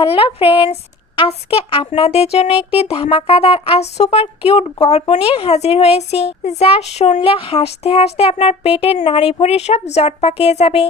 Hello friends, আজকে আপনাদের জন্য একটি ধামাকাদার আর সুপার কিউট গল্প নিয়ে হাজির হয়েছি, যা শুনলে হাসতে হাসতে আপনার পেটের নাড়িভুড়ি সব জট পাকিয়ে যাবে।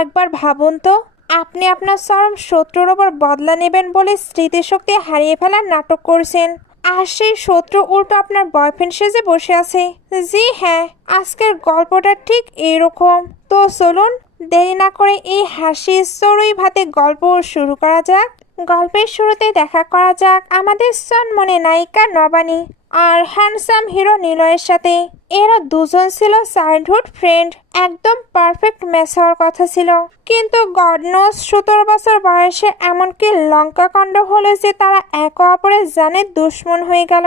একবার ভাবুন তো, আপনি আপনার চরম শত্রুর ওপর বদলা নেবেন বলে স্মৃতিশক্তি হারিয়ে ফেলার নাটক করছেন, আর সেই শত্রু উল্টো আপনার বয়ফ্রেন্ড সেজে বসে আছে। জি হ্যাঁ, আজকের গল্পটা ঠিক এইরকম। তো চলুন দেরি না করে এই হাসি চড়ুই ভাতে গল্প শুরু করা যাক। গল্পের শুরুতে দেখা করা যাক আমাদের সনমনে নায়িকা নবানী আর হ্যান্ডসাম হিরো নিলয়ের সাথে। এরা দুজন ছিল চাইল্ডহুড ফ্রেন্ড, একদম পারফেক্ট ম্যাচ হওয়ার কথা ছিল। কিন্তু গড নোজ 17 বছর বয়সে এমনকি লঙ্কাকাণ্ড হলো যে তারা একে অপরের জানে দুশ্মন হয়ে গেল।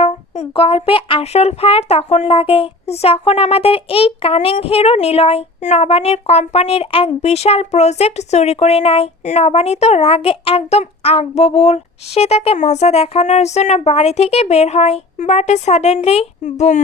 গল্পে আসল ফায়ার তখন লাগে যখন আমাদের এই কানিং হিরো নিলয় নবানীর কোম্পানির এক বিশাল প্রজেক্ট চুরি করে নেয়। নবানী তো রাগে একদম আগববুল, সে তাকে মজা দেখানোর জন্য বাড়ি থেকে বের হয়। বাট সাডেনলি বুম,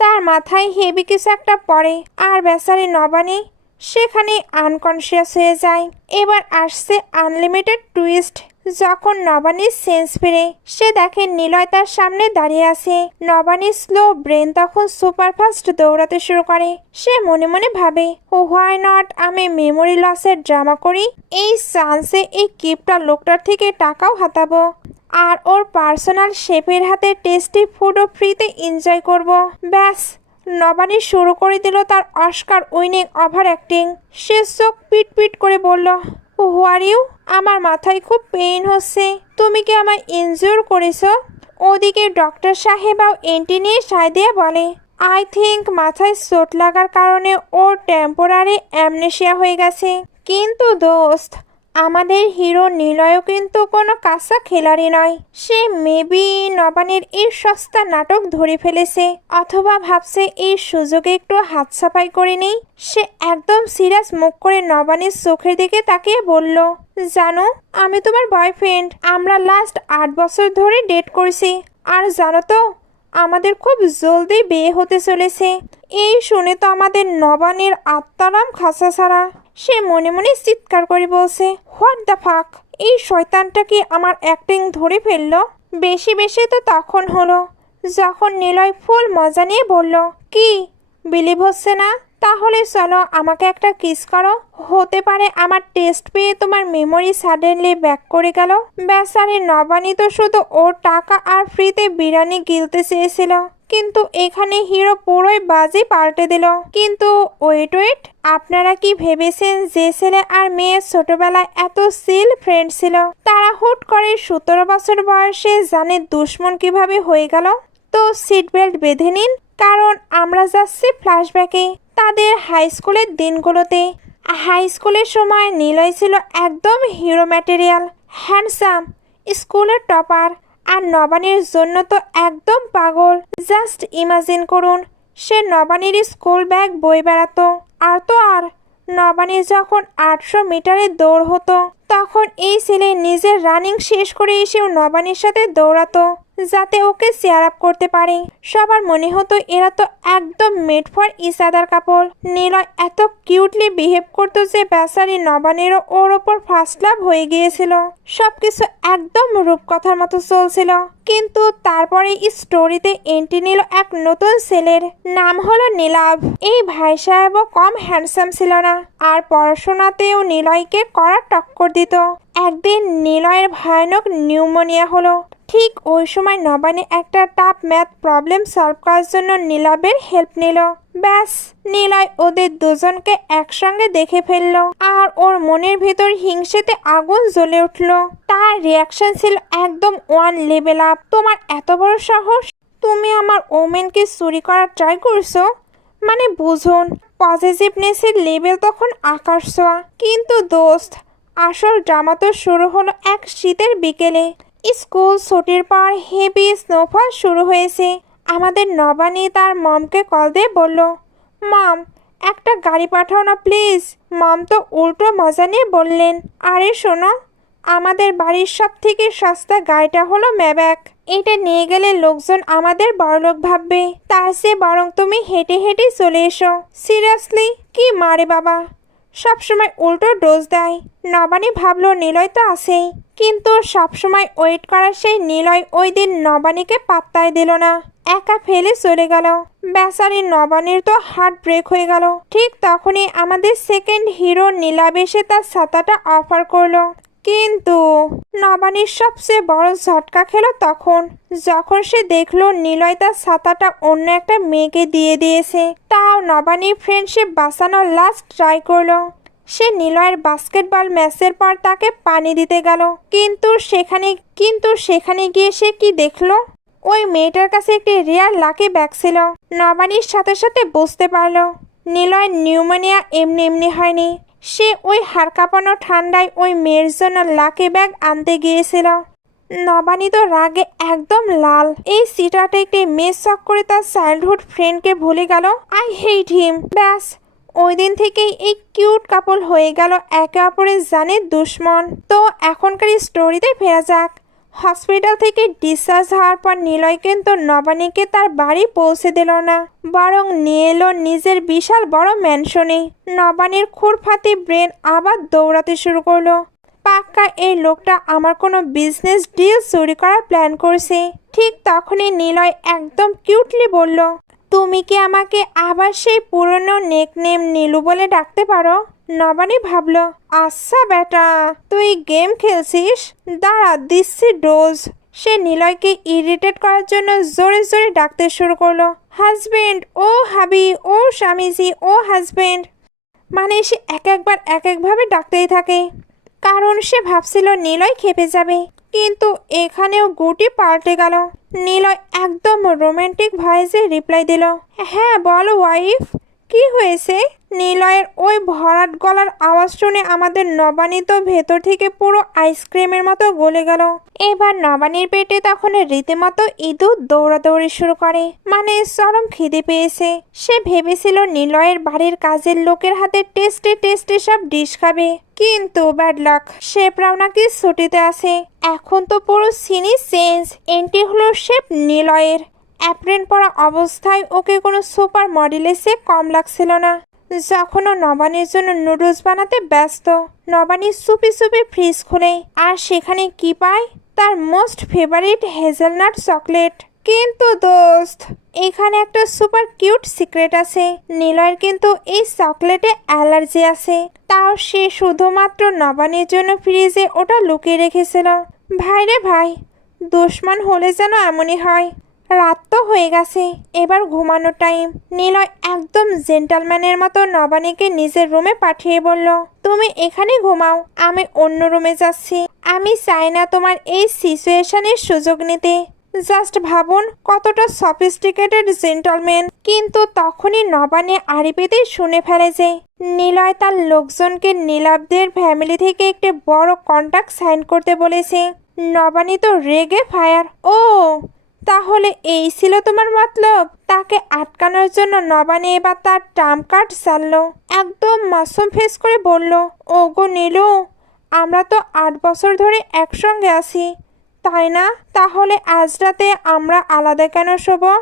তার মাথায় হেভি কিছু একটা পড়ে আর বেচারি নবানী সেখানে আনকনসিয়াস হয়ে যায়। এবার আসছে আনলিমিটেড টুইস্ট। যখন নবানীর সেন্স ফিরে, সে দেখে নিলয় তার সামনে দাঁড়িয়ে আছে। নবানীর স্লো ব্রেন তখন সুপারফাস্ট দৌড়াতে শুরু করে। সে মনে মনে ভাবে, হোয়াই নট আমি মেমোরি লসের ড্রামা করি, এই চান্সে এই কিপটা লোকটার থেকে টাকাও হাতাবো আর ওর পার্সোনাল শেফের হাতে টেস্টি ফুডও ফ্রিতে এনজয় করব। ব্যাস, নবানী শুরু করে দিল তার অস্কার উইনিং ওভার অ্যাক্টিং। সে চোখ পিট পিট করে বলল, হোয়ার ইউ? আমার মাথায় খুব পেইন হচ্ছে, তুমি কি আমায় ইনজিওর করেছো? ওদিকে ডক্টর সাহেবাও এন্টি নিয়ে সায় দিয়ে বলে, আই থিঙ্ক মাথায় চোট লাগার কারণে ওর টেম্পোরারি অ্যামনেশিয়া হয়ে গেছে। কিন্তু দোস্ত, আমাদের হিরো নিলয়ও কিন্তু কোনো কাঁচা খেলাড়ি নয়। সে মেবি নবানীর এই সস্তা নাটক ধরে ফেলেছে, অথবা ভাবছে এই সুযোগে একটু হাত সাফাই করে নেই। সে একদম সিরিয়াস মুখ করে নবানীর চোখের দিকে তাকিয়ে বলল, জানো আমি তোমার বয়ফ্রেন্ড, আমরা লাস্ট 8 বছর ধরে ডেট করছি, আর জানো তো আমাদের খুব জলদি বিয়ে হতে চলেছে। এই শুনে তো আমাদের নবানীর আত্মারাম খাসা ছাড়া। সে মনে মনে চিৎকার করে বলছে, হোয়াট দ্য ফাক, এই শয়তানটা কি আমার অ্যাক্টিং ধরে ফেললো? বেশি বেশি তো তখন হলো যখন নিলয় ফুল মজা নিয়ে বলল, কি বিলিভ হচ্ছে না? তাহলে চলো আমাকে একটা কিস করো, হতে পারে আমার টেস্ট পেয়ে তোমার মেমোরি সাডেনলি ব্যাক করে গেল। বেচারি নবানী তো শুধু ওর টাকা আর ফ্রিতে বিরিয়ানি গিলতে চেয়েছিল, কিন্তু এখানে হিরো পুরোই বাজি পাল্টে দিল। কিন্তু ওয়েট, আপনারা কি ভেবেছেন যে ছেলে আর মেয়ে ছোটবেলায় এত সিল ফ্রেন্ড ছিল, তারা হুট করে 17 বছর বয়সে জানে দুশ্মন কিভাবে হয়ে গেল? তো সিট বেল্ট বেঁধে নিন, কারণ আমরা যাচ্ছি ফ্ল্যাশব্যাকে তাদের হাই স্কুলের দিনগুলোতে। হাই স্কুলের সময় নিলয় ছিল একদম হিরো ম্যাটেরিয়াল, হ্যান্ডসাম, স্কুলের টপার, আর নবানীর জন্য তো একদম পাগল। জাস্ট ইমাজিন করুন, সে নবানীর স্কুল ব্যাগ বয়ে বেড়াতো। আর নবানীর যখন 800 মিটারের দৌড় হতো, তখন এই ছেলে নিজের রানিং শেষ করে এসেও নবানীর সাথে দৌড়াতো যাতে ওকে চেয়ার আপ করতে পারে। সবার মনে হতো এরা তো একদম মেড ফর ইচ আদার কাপল। নিলয় এত কিউটলি বিহেভ করতো যে বেচারি নবানীরও ওর ওপর ফার্স্ট লাভ হয়ে গিয়েছিল। সবকিছু একদম রূপকথার মতো চলছিল। কিন্তু তারপরে স্টোরিতে এন্ট্রি নিল এক নতুন ছেলের, নাম হলো নীলাভ। এই ভাই সাহেবও কম হ্যান্ডসাম ছিল না, আর পড়াশোনাতেও নিলয়কে কড়া টক্কর দিত। একদিন নিলয়ের ভয়ানক নিউমোনিয়া হলো। ঠিক ওই সময় নবানী একটা টাফ ম্যাথ প্রবলেম সলভ করার জন্য নীলাভের হেল্প নিল। ব্যাস, নিলয় ওদের দুজনকে একসঙ্গে দেখে ফেললো, আর ওর মনের ভেতর হিংসেতে আগুন জ্বলে উঠলো। তার রিয়াকশন ছিল একদম ওয়ান লেভেল আপ। তোমার এত বড় সাহস, তুমি আমার ওমেনকে চুরি করার ট্রাই করছো? মানে বুঝুন, পজিটিভনেসের লেভেল তখন আকাশ ছোঁয়া। কিন্তু দোস্ত, আসল ড্রামা তো শুরু হলো এক শীতের বিকেলে। স্কুল ছুটির পর হেভি স্নোফল শুরু হয়েছে। আমাদের নবানী তার মমকে কল দিয়ে বলল, মম একটা গাড়ি পাঠাও না প্লিজ। মম তো উল্টো মজা নিয়ে বললেন, আরে শোনো, আমাদের বাড়ির সব থেকে সস্তা গাড়িটা হলো ম্যাব্যাক, এটা নিয়ে গেলে লোকজন আমাদের বড়লোক ভাববে, তার চেয়ে বরং তুমি হেঁটে হেঁটে চলে এসো। সিরিয়াসলি? কি মারে বাবা, সবসময় উল্টো ডোজ দেয়। নবানী ভাবলো নিলয় তো আছেই, কিন্তু সবসময় ওয়েট করা সেই নিলয় ওই দিন নবানীকে পাত্তাই দিল না, একা ফেলে চলে গেল। বেচারি নবানীর তো হার্ট ব্রেক হয়ে গেল। ঠিক তখনই আমাদের সেকেন্ড হিরো নীলাভ এসে তার ছাতাটা অফার করলো, কিন্তু নবানীর সবচেয়ে বড় ঝটকা খেলো তখন, যখন সে দেখলো নিলয় তার ছাতাটা অন্য একটা মেয়েকে দিয়ে দিয়েছে। তাও নবানী ফ্রেন্ডশিপ বাঁচানোর লাস্ট ট্রাই করলো। সে নিলয়ের বাস্কেটবল ম্যাচের পর তাকে পানি দিতে গেল, কিন্তু সেখানে গিয়ে সে কি দেখলো, ওই মেয়েটার কাছে একটি রেয়ার লাকি ব্যাগ ছিল। নবানীর সাথে সাথে বুঝতে পারলো নিলয়ের নিউমোনিয়া এমনি এমনি হয়নি। সে ওই হাড় কাঁপানো ঠান্ডায় ওই মেয়ের জন্য লাকি ব্যাগ আনতে গিয়েছিল। নবানী তো রাগে একদম লাল। এই সিটাটা একটি মেয়ে শখ করে তার চাইল্ডহুড ফ্রেন্ডকে ভুলে গেল। আই হেট হিম। ব্যাস ওই দিন থেকেই এই কিউট কাপল হয়ে গেল একে অপরের জানে দুশ্মন। তো এখনকার স্টোরিতে ফেরা যাক। হসপিটাল থেকে ডিসচার্জ হওয়ার পর নিলয় কিন্তু নবানীকে তার বাড়ি পৌঁছে দিল না, বরং নিয়ে এলো নিজের বিশাল বড় ম্যানশনে। নবানীর খুরফাতি ব্রেন আবার দৌড়াতে শুরু করলো, পাক্কা এই লোকটা আমার কোনো বিজনেস ডিল চুরি করার প্ল্যান করছে। ঠিক তখনই নিলয় একদম কিউটলি বলল, তুমি কি আমাকে আবার সেই পুরনো নেকনেম নীলু বলে ডাকতে পারো? নবানী ভাবল, আচ্ছা বেটা তুই গেম খেলছিস, দাঁড়া দিচ্ছি ডোজ। সে নিলয়কে ইরিটেট করার জন্য জোরে জোরে ডাকতে শুরু করলো, হাজবেন্ড, ও হাবি, ও স্বামীজি, ও হাজবেন্ড। মানে সে একবার এক একভাবে ডাকতেই থাকে, কারণ সে ভাবছিল নিলয় খেপে যাবে। কিন্তু এখানেও গুটি পাল্টে গেল। নিলয় একদম রোমান্টিক ভয়েসে রিপ্লাই দিল, হ্যাঁ বলো ওয়াইফ, কি হয়েছে? নিলয়ের ওই ভরাট গলার আওয়াজ শুনে আমাদের নবানী তো ভেতর থেকে পুরো আইসক্রিমের মতো গলে গেল। এবার নবানীর পেটে তখন রীতিমতো ইঁদুর দৌড়াদৌড়ি শুরু করে, মানে চরম খিদে পেয়েছে। সে ভেবেছিল নিলয়ের বাড়ির কাজের লোকের হাতে টেস্টে টেস্টে সব ডিশ খাবে, কিন্তু ব্যাড লাক, শেফরাও নাকি ছুটিতে আছে। এখন তো পুরো সিনই চেঞ্জ। এন্ট্রি হলো শেফ নিলয়ের। অ্যাপ্রেন পরা অবস্থায় ওকে কোনো সুপার মডেলের চেয়ে কম লাগছিল না। যখন ও নবানীর জন্য নুডলস বানাতে ব্যস্ত, নবানী সুপি সুপি ফ্রিজ খুলে, আর সেখানে কি পায়, তার মোস্ট ফেভারিট হেজেলনাট চকলেট। কিন্তু দোস্ত, এখানে একটা সুপার কিউট সিক্রেট আছে। নিলয়ের কিন্তু এই চকলেটে অ্যালার্জি আছে, তাও সে শুধুমাত্র নবানীর জন্য ফ্রিজে ওটা লুকিয়ে রেখেছিল। ভাইরে ভাই, দুশ্মন হলে যেন এমনই হয়। রাত তো হয়ে গেছে, এবার ঘুমানোর টাইম। নিলয় একদম জেন্টালম্যানের মতো নবানীকে নিজের রুমে পাঠিয়ে বলল, তুমি এখানে ঘুমাও, আমি অন্য রুমে যাচ্ছি। আমি চাই না তোমার এই সিচুয়েশনের সুযোগ নিতে। জাস্ট ভাবুন কতটা সফিস্টিকেটেড জেন্টলম্যান। কিন্তু তখনই নবানী আড়ি পেতে শুনে ফেলে যে নিলয় তার লোকজনকে নীলাভদের ফ্যামিলি থেকে একটি বড় কন্ট্রাক্ট সাইন করতে বলেছে। নবানী তো রেগে ফায়ার। ও তাহলে এই ছিল তোমার মতলব? তাকে আটকানোর জন্য নবানী এবার তার ট্রাম্প কার্ড চাললো। একদম মাসুম ফেস করে বলল, ওগো নীলু, আমরা তো 8 বছর ধরে একসঙ্গে আছি, তাই না? তাহলে আজ রাতে আমরা আলাদা কেন শোবো?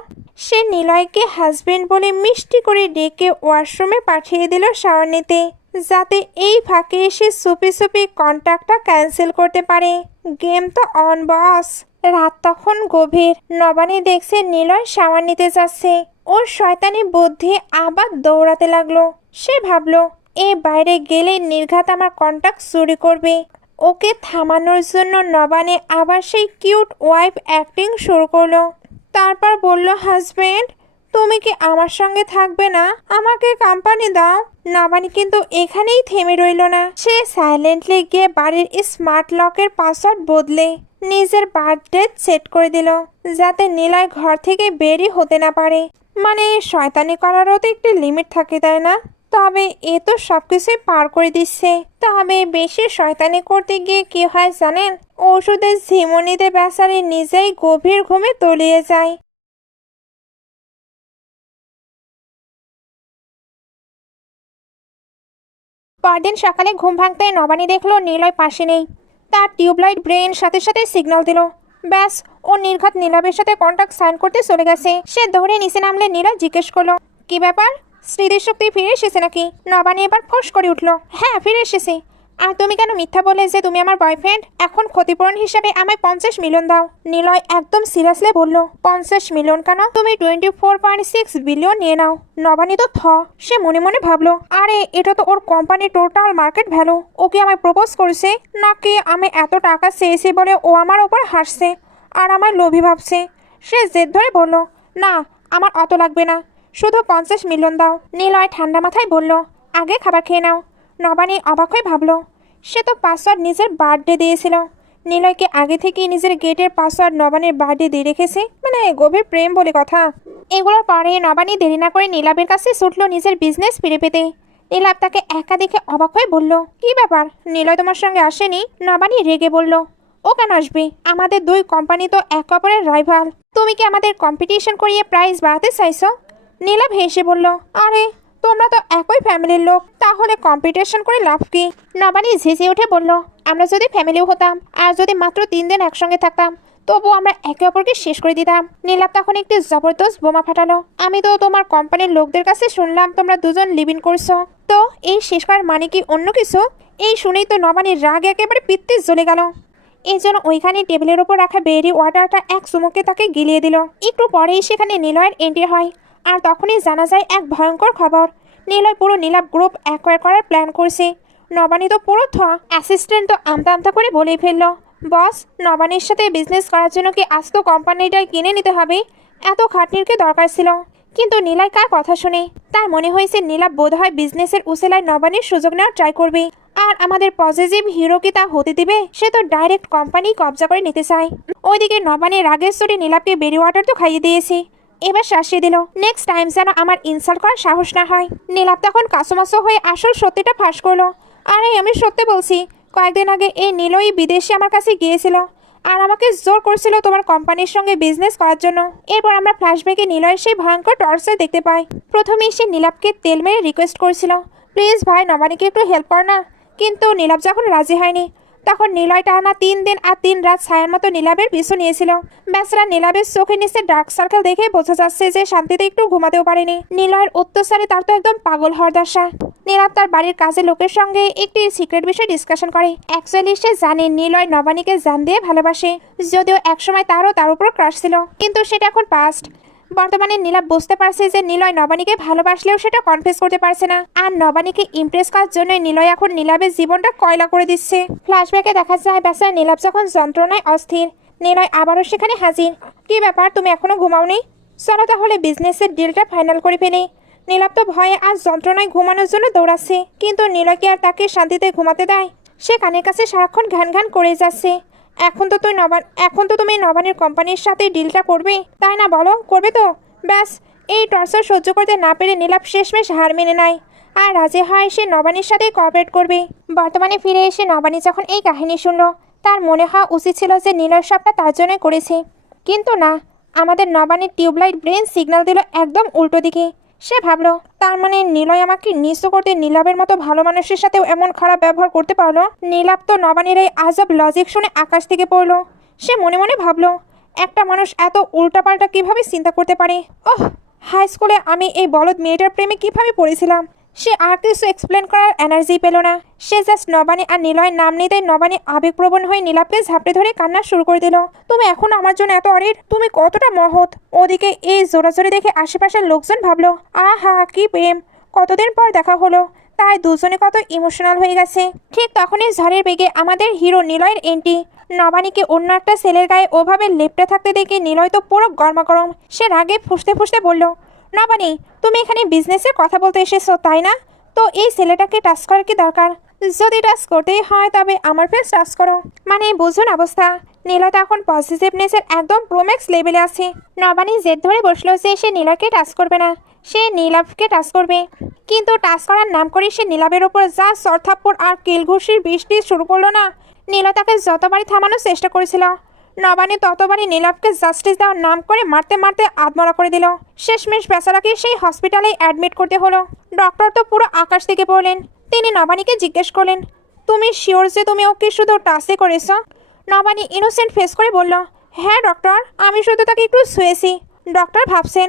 সে নিলয়কে হাজবেন্ড বলে মিষ্টি করে ডেকে ওয়াশরুমে পাঠিয়ে দিল শাওয়ার নিতে, যাতে এই ফাঁকে এসে সুপি সুপি কন্ট্রাক্টটা ক্যান্সেল করতে পারে। গেম তো অন বস। রাত তখন গভীর। নবানী দেখছে নিলয় শাওয়ার নিতে যাচ্ছে। ওর শয়তানি বুদ্ধি আবার দৌড়াতে লাগলো। সে ভাবলো, এ বাইরে গেলে নির্ঘাত আমার কন্ট্রাক্ট চুরি করবে। ওকে থামানোর জন্য নবানী আবার সেই কিউট ওয়াইফ অ্যাক্টিং শুরু করলো। তারপর বলল, হাজবেন্ড, তুমি কি আমার সঙ্গে থাকবে না? আমাকে কোম্পানি দাও। নবানী কিন্তু এখানেই থেমে রইল না। সে সাইলেন্টলি গিয়ে বাড়ির স্মার্ট লকের পাসওয়ার্ড বদলে নিজের বার্থডে সেট করে দিল, যাতে নিলয় ঘর থেকে বেরই হতে না পারে। মানে শয়তানি করারও তো একটি লিমিট থাকে, তাই না? তবে এ তো সবকিছুই পার করে দিচ্ছে। তবে বেশি শয়তানি করতে গিয়ে কি হয় জানেন? ওষুধের ঝিমুনিতে বেচারি নিজেই গভীর ঘুমে তলিয়ে যায়। পরদিন সকালে ঘুম ভাঙতে নবানী দেখলো নিলয় পাশে নেই। তার টিউবলাইট ব্রেন সাথে সাথে সিগন্যাল দিল। ব্যাস, ও নির্ঘাত নীলাভের সাথে কন্ট্রাক্ট সাইন করতে চলে গেছে। সে দৌড়ে নিচে নামলে নীলয় জিজ্ঞেস করলো, কি ব্যাপার, স্মৃতিশক্তি ফিরে এসেছে নাকি? নবানী এবার ফোঁস করে উঠল। হ্যাঁ, ফিরে এসেছে। আর তুমি কেন মিথ্যা বলে যে তুমি আমার বয়ফ্রেন্ড? এখন ক্ষতিপূরণ হিসাবে আমায় 50 মিলিয়ন দাও। নিলয় একদম সিরিয়াসলি বলল। 50 মিলিয়ন কেন? তুমি 24.6 বিলিয়ন নিয়ে নাও। নবানী তো সে মনে মনে ভাবলো, আরে এটা তো ওর কোম্পানির টোটাল মার্কেট ভ্যালু। ও কি আমায় প্রপোজ করেছে, নাকি আমি এত টাকা চেয়েছি বলে ও আমার ওপর হাসছে আর আমার লোভী ভাবছে? সে জেদ ধরে বলল, না, আমার অত লাগবে না, শুধু 50 মিলিয়ন দাও। নিলয় ঠান্ডা মাথায় বলল, আগে খাবার খেয়ে নাও। নবানী অবাক হয়ে ভাবলো, সে তো পাসওয়ার্ড নিজের বার্থডে দিয়েছিল। নিলয়কে আগে থেকেই নিজের গেটের পাসওয়ার্ড নবানীর বার্থডে দিয়ে রেখেছে, মানে গভীর প্রেম বলে কথা। এগুলোর পরে নবানী দেরি না করে নীলাবের কাছে ছুটলো নিজের বিজনেস ফিরে পেতে। নীলাব তাকে একা দেখে অবাক হয়ে বলল, কি ব্যাপার, নিলয় তোমার সঙ্গে আসেনি? নবানী রেগে বলল, ও কেন আসবে? আমাদের দুই কোম্পানি তো এক অপরের রাইভাল। তুমি কি আমাদের কম্পিটিশন করিয়ে প্রাইস বাড়াতে চাইছো? নীলাব হেসে বলল, আরে তোমরা তো একই ফ্যামিলির লোক, তাহলে কম্পিটিশন করে লাভ কি? নবানী ঝেঁঝে উঠে বলল, আমরা যদি ফ্যামিলিও হতাম আর যদি মাত্র 3 দিন একসঙ্গে থাকতাম, তবু আমরা একে অপরকে শেষ করে দিতাম। নীলাব তখন একটি জবরদস্ত বোমা ফাটালো। আমি তো তোমার কোম্পানির লোকদের কাছে শুনলাম তোমরা দুজন লিভ ইন করছো, তো এই শেষ করার মানে কি অন্য কিছু? এই শুনেই তো নবানীর রাগ একেবারে পিত্তি জ্বলে গেল। এই জন্য ওইখানে টেবিলের ওপর রাখা বেরি ওয়াটারটা এক চুমুকে তাকে গিলিয়ে দিল। একটু পরেই সেখানে নিলয়ের এন্ট্রি হয়, আর তখনই জানা যায় এক ভয়ঙ্কর খবর। নিলয় পুরো নীলাভ গ্রুপ অ্যাকোয়ার করার প্ল্যান করছে। নবানী তো পুরো অ্যাসিস্ট্যান্ট তো আমতা আমতা করে বলেই ফেললো, বস, নবানীর সাথে বিজনেস করার জন্য কি আস্ত কোম্পানিটাই কিনে নিতে হবে? এত খাটনির কি দরকার ছিল? কিন্তু নীলয় কার কথা শুনে? তার মনে হয়েছে নীলাভ বোধহয় বিজনেসের উসেলায় নবানীর সুযোগ নেওয়ার ট্রাই করবে। আর আমাদের পজিটিভ হিরো কি তা হতে দিবে? সে তো ডাইরেক্ট কোম্পানি কবজা করে নিতে চায়। ওইদিকে নবানীর রাগের চড়ে নীলাভকে বেরি ওয়াটার তো খাইয়ে দিয়েছে, এবার শাসিয়ে দিল, নেক্সট টাইম যেন আমার ইনসাল্ট করার সাহস না হয়। নীলাভ তখন কাসুমাসু হয়ে আসল সত্যিটা ফাঁস করলো, আরে আমি সত্যি বলছি, কয়েকদিন আগে এই নীলই বিদেশে আমার কাছে গিয়েছিল আর আমাকে জোর করছিল তোমার কোম্পানির সঙ্গে বিজনেস করার জন্য। এরপর আমরা ফ্ল্যাশব্যাকে নীলয়ের সেই ভয়ঙ্কর টর্চার দেখতে পাই। প্রথমে সে নীলাভকে তেল মেরে রিকোয়েস্ট করেছিল, প্লিজ ভাই, নবানীকে একটু হেল্প কর না। কিন্তু নীলাভ যখন রাজি হয়নি, তখন নিলয় টানা 3 দিন আর 3 রাত ছায়ার মতো নীলাভের পিছু নিয়েছিল। বেচারা নীলাভের চোখের নিচে ডার্ক সার্কেল দেখে বোঝা যাচ্ছে যে শান্তিতে একটু ঘুমাতেও পারেনি। নিলয়ের অত্যাচারে তার তো একদম পাগল হওয়ার দশা। নীলাভ তার বাড়ির কাজের লোকের সঙ্গে একটি সিক্রেট বিষয় ডিসকাশন করে। অ্যাকচুয়ালি সে জানে নিলয় নবানীকে জান দিয়ে ভালোবাসে, যদিও একসময় তার উপর ক্রাশ ছিল, কিন্তু সেটা এখন পাস্ট। বর্তমানে নীলাভ বুঝতে পারছে যে নিলয় নবানীকে ভালোবাসলেও সেটা কনফেস করতে পারছে না, আর নবানীকে ইমপ্রেস করার জন্য নিলয় এখন নীলাভের জীবনটা কয়লা করে দিচ্ছে। ফ্ল্যাশব্যাকে দেখা যায় বেচারা নীলাভ যখন যন্ত্রণায় অস্থির, নিলয় আবারও সেখানে হাজির। কি ব্যাপার, তুমি এখনো ঘুমাওনি? চলো তাহলে বিজনেসের ডিলটা ফাইনাল করে ফেলি। নীলাভ তো ভয়ে আজ যন্ত্রণায় ঘুমানোর জন্য দৌড়াচ্ছে, কিন্তু নিলয়কে আর তাকে শান্তিতে ঘুমাতে দেয়? সে কানের কাছে সারাক্ষণ ঘ্যান ঘ্যান করে যাচ্ছে। এখন তো তুমি নবানীর কোম্পানির সাথে ডিলটা করবে, তাই না? বলো, করবে তো? ব্যাস, এই টর্চার সহ্য করতে না পেরে নীলাভ শেষমেশ হার মেনে নেয় আর রাজি হয় সে নবানীর সাথে কোঅপারেট করবে। বর্তমানে ফিরে এসে নবানী যখন এই কাহিনী শুনল, তার মনে হওয়া উচিত ছিল যে নীলয় সবটা তার জন্য করেছে, কিন্তু না, আমাদের নবানীর টিউবলাইট ব্রেন সিগন্যাল দিল একদম উল্টো দিকে। সে ভাবলো, তার মানে নিলয় আমাকে নিঃস্ব করতে নীলাভের মতো ভালো মানুষের সাথেও এমন খারাপ ব্যবহার করতে পারলো? নীলাভ তো নবানীর এই আজব লজিক শুনে আকাশ থেকে পড়লো। সে মনে মনে ভাবলো, একটা মানুষ এত উল্টাপাল্টা কিভাবে চিন্তা করতে পারে? ওহ, হাই স্কুলে আমি এই বলদ মেয়েটার প্রেমে কিভাবে পড়েছিলাম। সে আর কিছু এক্সপ্লেন করার এনার্জি পেল না। সে জাস্ট নবানী আর নিলয়ের নাম নিতেই নবানী আবেগপ্রবণ হয়ে নীলাভকে ঝাপড়ে ধরে কান্না শুরু করে দিল। তুমি এখন আমার জন্য এত অরির, তুমি কতটা মহৎ। ওদিকে এই জোরাজোরি দেখে আশেপাশের লোকজন ভাবলো, আহা কি প্রেম, কতদিন পর দেখা হলো, তাই দুজনে কত ইমোশনাল হয়ে গেছে। ঠিক তখনই ঝড়ের বেগে আমাদের হিরো নিলয়ের এন্ট্রি। নবানীকে অন্য একটা ছেলের গায়ে ওভাবে লেপটে থাকতে দেখে নিলয় তো পুরো গরমাগরম। সে রাগে ফুঁসতে ফুঁসতে বলল, নবানী, তুমি এখানে বিজনেসের কথা বলতে এসেছো তাই না? তো এই ছেলেটাকে টাচ করার কি দরকার? যদি টাচ করতেই হয় তবে আমার ফেস টাচ করো। মানে বুঝুন অবস্থা। নিলয় তখন পজিটিভনেসের একদম প্রোম্যাক্স লেভেলে আছে। নবানী জেদ ধরে বসলো যে সে নিলয়কে টাচ করবে না, সে নীলাভকে টাচ করবে। কিন্তু টাচ করার নাম করে সে নীলাভের ওপর যা সরথাপ্পড় আর কিলঘুষির বৃষ্টি শুরু করলো না, নীলয় তাকে যতবারই থামানোর চেষ্টা করেছিল, নবানী ততবারই নীলাভকে জাস্টিস দেওয়ার নাম করে মারতে মারতে আধমরা করে দিল। শেষমেশ বেচারাকে সেই হসপিটালে অ্যাডমিট করতে হলো। ডক্টর তো পুরো আকাশ থেকে পড়লেন। তিনি নবানীকে জিজ্ঞেস করলেন, তুমি শিওর যে তুমি ওকে শুধু টাচই করেছ? নবানী ইনোসেন্ট ফেস করে বলল, হ্যাঁ ডক্টর, আমি শুধু তাকে একটু ছুঁয়েছি, ডক্টর ভাবছেন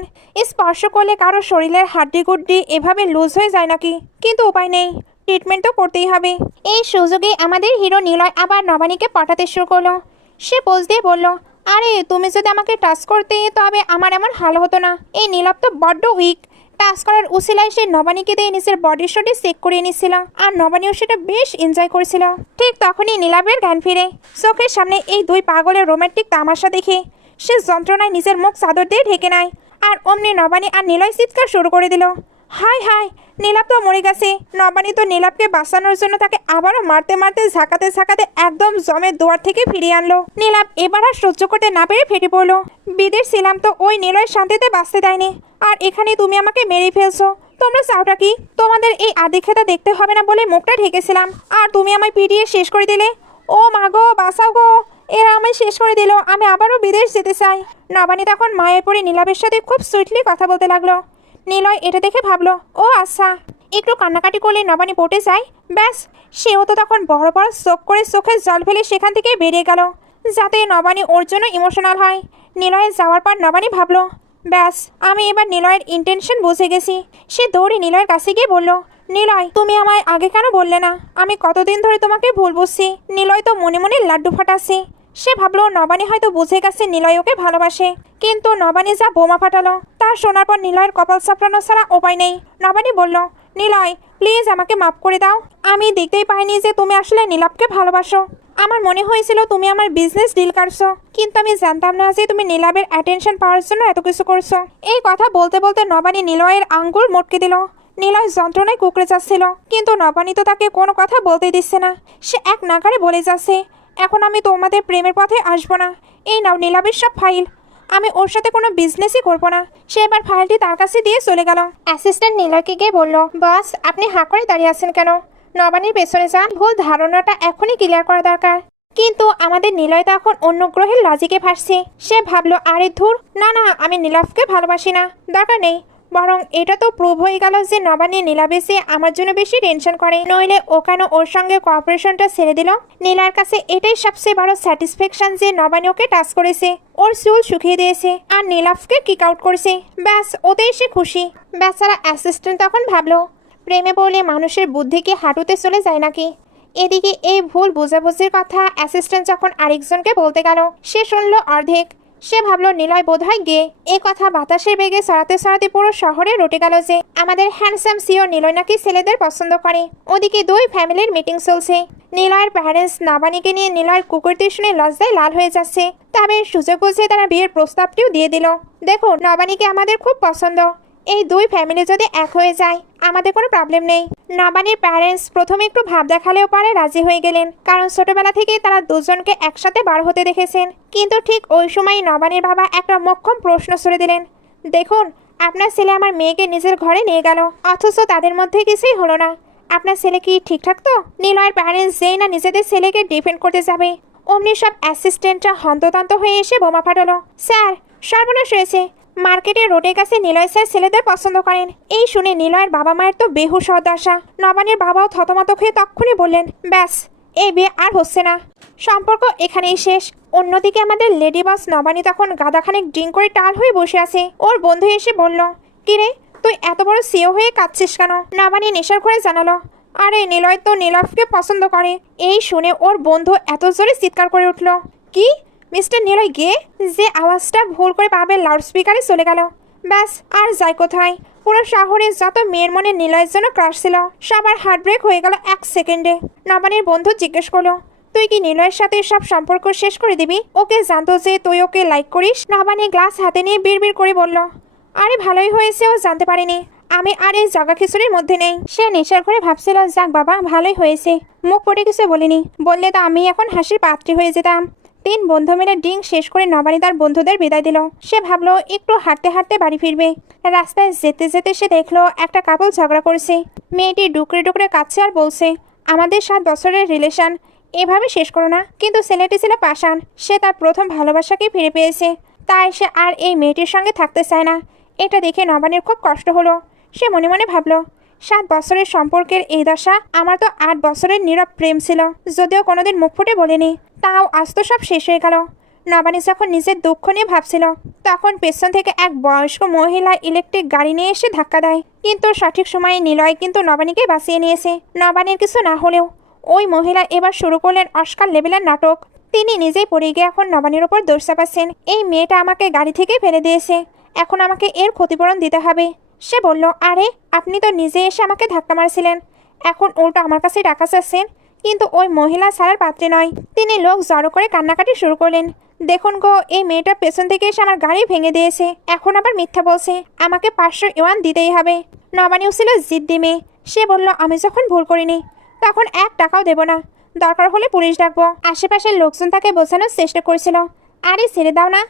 স্পর্শ করলে কারো শরীরের হাড্ডিগুড্ডি এভাবে লুজ হয়ে যায় নাকি, কিন্তু উপায় নেই, ট্রিটমেন্ট তো করতেই হবে। এই সুযোগে আমাদের হিরো নিলয় আবার নবানীকে পটাতে শুরু করলো। সে পোজ দিয়ে বলল, আরে তুমি যদি আমাকে টাচ করতে তবে আমার এমন হাল হতো না। এই নীলাভ তো বড্ড উইক। টাচ করার উসিলায় সে নবানীকে দিয়ে নিজের বডি শটে চেক করিয়ে নিচ্ছিল, আর নবানীও সেটা বেশ এনজয় করেছিল। ঠিক তখনই নীলাভের জ্ঞান ফিরে। চোখের সামনে এই দুই পাগলের রোমান্টিক তামাশা দেখে সে যন্ত্রণায় নিজের মুখ চাদর দিয়ে ঢেকে নেয়। আর অমনি নবানী আর নিলয় চিৎকার শুরু করে দিল, হাই হাই, নীলাভ তো মরে গেছে। নবানী তো নীলাভকে বাঁচানোর জন্য তাকে আবারও মারতে মারতে ঝাঁকাতে ঝাঁকাতে একদম জমের দুয়ার থেকে ফিরিয়ে আনলো। নীলাভ এবার আর সহ্য করতে না পেরে ফেটে পড়লো, বিদেশ ছিলাম তো ওই নিলয় শান্তিতে বাঁচতে দেয়নি, আর এখানে তুমি আমাকে মেরে ফেলছো। তোমরা চাওটা কি? তোমাদের এই আদিক্ষেতা দেখতে হবে না বলে মুখটা ঢেকেছিলাম, আর তুমি আমায় পিটিয়ে শেষ করে দিলে। ও মা গো, বাঁচাও গো, এরা আমায় শেষ করে দিল, আমি আবারও বিদেশ যেতে চাই। নবানী তখন মায়ের পরে নীলাভের সাথে খুব সুইটলি কথা বলতে লাগলো। নিলয় এটা দেখে ভাবলো, ও আচ্ছা। একটু কান্নাকাটি করলে নবানী পটে যায়। ব্যাস, সেও তো তখন বড় বড় চোখ করে চোখের জল ফেলে সেখান থেকে বেরিয়ে গেল, যাতে নবানী ওর জন্য ইমোশনাল হয়। নিলয়ে যাওয়ার পর নবানী ভাবলো, ব্যাস, আমি এবার নিলয়ের ইন্টেনশন বুঝে গেছি। সে দৌড়ে নিলয়ের কাছে গিয়ে বলল, নিলয় তুমি আমায় আগে কেন বললে না? আমি কতদিন ধরে তোমাকে ভুল বুঝছি। নিলয় তো মনে মনে লাড্ডু ফাটাচ্ছে। সে ভাবলো নবানী হয়তো বুঝে গেছে নিলয় ওকে ভালোবাসে, কিন্তু নবানী যা বোমা ফাটালো তা শোনার পর নিলয়ের কপাল চাপড়ানো ছাড়া উপায় নেই। নবানী বলল, নিলয় প্লিজ আমাকে মাফ করে দাও। আমি দেখতেই পাইনি যে তুমি আসলে নীলাভকে ভালোবাসো। আমার মনে হয়েছিল তুমি আমার বিজনেস ডিল কাটছো, কিন্তু আমি জানতাম না যে তুমি নীলাভের অ্যাটেনশন পাওয়ার জন্য এত কিছু করছো। এই কথা বলতে বলতে নবানী নিলয়ের আঙ্গুল মটকে দিল। নিলয় যন্ত্রণায় কুকড়ে যাচ্ছিল, কিন্তু নবানী তো তাকে কোনো কথা বলতে দিচ্ছে না। সে এক নাগারে বলে যাচ্ছে, এখন আমি তোমাদের প্রেমের পথে আসবো না। এই নাও নীলাভের সব ফাইল, আমি ওর সাথে কোনো বিজনেসই করবো না। সে এবার ফাইলটি তার কাছে দিয়ে চলে গেল। অ্যাসিস্ট্যান্ট নিলয়কে গিয়ে বলল, বস আপনি হাঁ করে দাঁড়িয়ে আছেন কেন? নবানীর পেছনে যান, ভুল ধারণাটা এখনই ক্লিয়ার করা দরকার। কিন্তু আমাদের নিলয় তো এখন অন্য গ্রহের লজিকে ভাসছে। সে ভাবলো, আরে ধুর, না না, আমি নীলাভকে ভালোবাসি না, দরকার নেই। বরং এটা তো প্রুভ হয়ে গেল যে নবানী নীলাভে সে আমার জন্য বেশি টেনশন করে, নইলে ও কেন ওর সঙ্গে কোঅপারেশনটা ছেড়ে দিল? নীলার কাছে এটাই সবচেয়ে বড় স্যাটিসফ্যাকশন যে নবানী ওকে টাচ করেছে, ওর চুল শুকিয়ে দিয়েছে, আর নীলাভকে কিক আউট করেছে। ব্যাস, ওতেই সে খুশি। বেচারা অ্যাসিস্ট্যান্ট তখন ভাবলো, প্রেমে পড়লে মানুষের বুদ্ধি কি হাঁটুতে চলে যায় নাকি? এদিকে এই ভুল বোঝাবুঝির কথা অ্যাসিস্ট্যান্ট যখন আরেকজনকে বলতে গেল, সে শুনল অর্ধেক। সে ভাবলো নিলয় বোধহয় গে। এ কথা বাতাসের বেগে ছড়াতে ছড়াতে পুরো শহরে রটে গেল যে আমাদের হ্যান্ডসাম সিও নিলয় নাকি ছেলেদের পছন্দ করে। ওদিকে দুই ফ্যামিলির মিটিং চলছে। নিলয়ের প্যারেন্টস নবানীকে নিয়ে নিলয়ের কুকুরটি শুনে লজ্জায় লাল হয়ে যাচ্ছে। তবে সুযোগ বুঝে তারা বিয়ের প্রস্তাবটিও দিয়ে দিল। দেখো, নবানীকে আমাদের খুব পছন্দ। এই দুই ফ্যামিলি যদি এক হয়ে যায় আমাদের কোনো প্রবলেম নেই। নবানীর প্যারেন্টস প্রথমে একটু ভাব দেখালেও পরে রাজি হয়ে গেলেন, কারণ ছোটবেলা থেকেই তারা দুজনকে একসাথে বার হতে দেখেছেন। কিন্তু ঠিক ওই সময় নবানীর বাবা একটা মোক্ষম প্রশ্ন ছুড়ে দিলেন, দেখুন, আপনার ছেলে আমার মেয়েকে নিজের ঘরে নিয়ে গেল, অথচ তাদের মধ্যে কিছুই হলো না। আপনার ছেলে কি ঠিকঠাক তো? নিলয়ের প্যারেন্টস যেই না নিজেদের ছেলেকে ডিফেন্ড করতে যাবে, অমনি সব অ্যাসিস্ট্যান্টরা হন্ততন্ত হয়ে এসে বোমা ফাটালো। স্যার, সর্বনাশ হয়েছে। মার্কেটের রোডের কাছে নিলয় স্যার ছেলেদের পছন্দ করেন। এই শুনে নিলয়ের বাবা মায়ের তো বেহুশ হতাশা। নবানীর বাবাও থতমত হয়ে তক্ষুনি বললেন, ব্যাস, এই বিয়ে আর হচ্ছে না, সম্পর্ক এখানেই শেষ। অন্যদিকে আমাদের লেডি বস নবানী তখন গাদাখানেক ড্রিঙ্ক করে টাল হয়ে বসে আছে। ওর বন্ধু এসে বলল, কিরে তুই এত বড় সিও হয়ে কাঁদছিস কেন? নবানী নেশার ঘরে জানালো, আরে নিলয় তো নীলাভকে পছন্দ করে। এই শুনে ওর বন্ধু এত জোরে চিৎকার করে উঠল, কি মিস্টার নিলয় গে? যে আওয়াজটা ভুল করে পাবে লাউডস্পিকারে চলে গেল। ব্যাস, আর যায় কোথায়? পুরো শহরে যত মেয়ের মনে নিলয়ের জন্য ক্রাশ ছিল সবার হার্ট ব্রেক হয়ে গেল 1 সেকেন্ডে। নবানীর বন্ধু জিজ্ঞেস করলো, তুই কি নিলয়ের সাথে সব সম্পর্ক শেষ করে দিবি? ওকে জানতো যে তুই ওকে লাইক করিস। নবানী গ্লাস হাতে নিয়ে বিড়বিড় করে বলল, আরে ভালোই হয়েছে ও জানতে পারিনি, আমি আর এই জগা খিচুড়ির মধ্যে নেই। সে নেশার করে ভাবছিল, যাক বাবা, ভালোই হয়েছে, মুখ পড়ে কিছু বলিনি, বললে তো আমি এখন হাসির পাত্রী হয়ে যেতাম। 3 বন্ধু মিলে ড্রিঙ্ক শেষ করে নবানী তার বন্ধুদের বিদায় দিল। সে ভাবলো একটু হাঁটতে হাঁটতে বাড়ি ফিরবে। রাস্তায় যেতে যেতে সে দেখলো একটা কাপল ঝগড়া করছে। মেয়েটি ডুকরে ডুকরে কাঁদছে আর বলছে, আমাদের 7 বছরের রিলেশন, এভাবে শেষ করো না। কিন্তু ছেলেটি ছিল পাষাণ, সে তার প্রথম ভালোবাসাকে ফিরে পেয়েছে, তাই সে আর এই মেয়েটির সঙ্গে থাকতে চায় না। এটা দেখে নবানীর খুব কষ্ট হলো। সে মনে মনে ভাবলো, 7 বছরের সম্পর্কের এই দশা, আমার তো 8 বছরের নীরব প্রেম ছিল, যদিও কোনোদিন মুখ ফুটে বলিনি, তাও আজ তো সব শেষ হয়ে গেল। নবানী যখন নিজের দুঃখ নিয়ে ভাবছিল তখন পেছন থেকে এক বয়স্ক মহিলা ইলেকট্রিক গাড়ি নিয়ে এসে ধাক্কা দেয়, কিন্তু সঠিক সময়ে নিলয় কিন্তু নবানীকে বাঁচিয়ে নিয়েছে। নবানীর কিছু না হলেও ওই মহিলা এবার শুরু করলেন অস্কার লেভেলের নাটক। তিনি নিজেই পড়ে গিয়ে এখন নবানীর ওপর দোষ চাপাচ্ছেন। এই মেয়েটা আমাকে গাড়ি থেকে ফেলে দিয়েছে, এখন আমাকে এর ক্ষতিপূরণ দিতে হবে। সে বলল, আরে আপনি তো নিজে এসে আমাকে ধাক্কা মারছিলেন, এখন উল্টো আমার কাছে টাকা চাচ্ছেন। কিন্তু ওই মহিলা ছাড়ার পাত্রে নয়। তিনি লোক জড়ো করে কান্নাকাটি শুরু করলেন। দেখুন গো, এই মেয়েটা পেছন থেকে এসে আমার গাড়ি ভেঙে দিয়েছে, এখন আবার মিথ্যা বলছে, আমাকে 500 ইউয়ান দিতেই হবে। নবানীও ছিল জিদ্দি মেয়ে। সে বলল, আমি যখন ভুল করিনি তখন 1 টাকাও দেব না, দরকার হলে পুলিশ ডাকবো। আশেপাশের লোকজন তাকে বোঝানোর চেষ্টা করছিল, আরে ছেড়ে দাও না,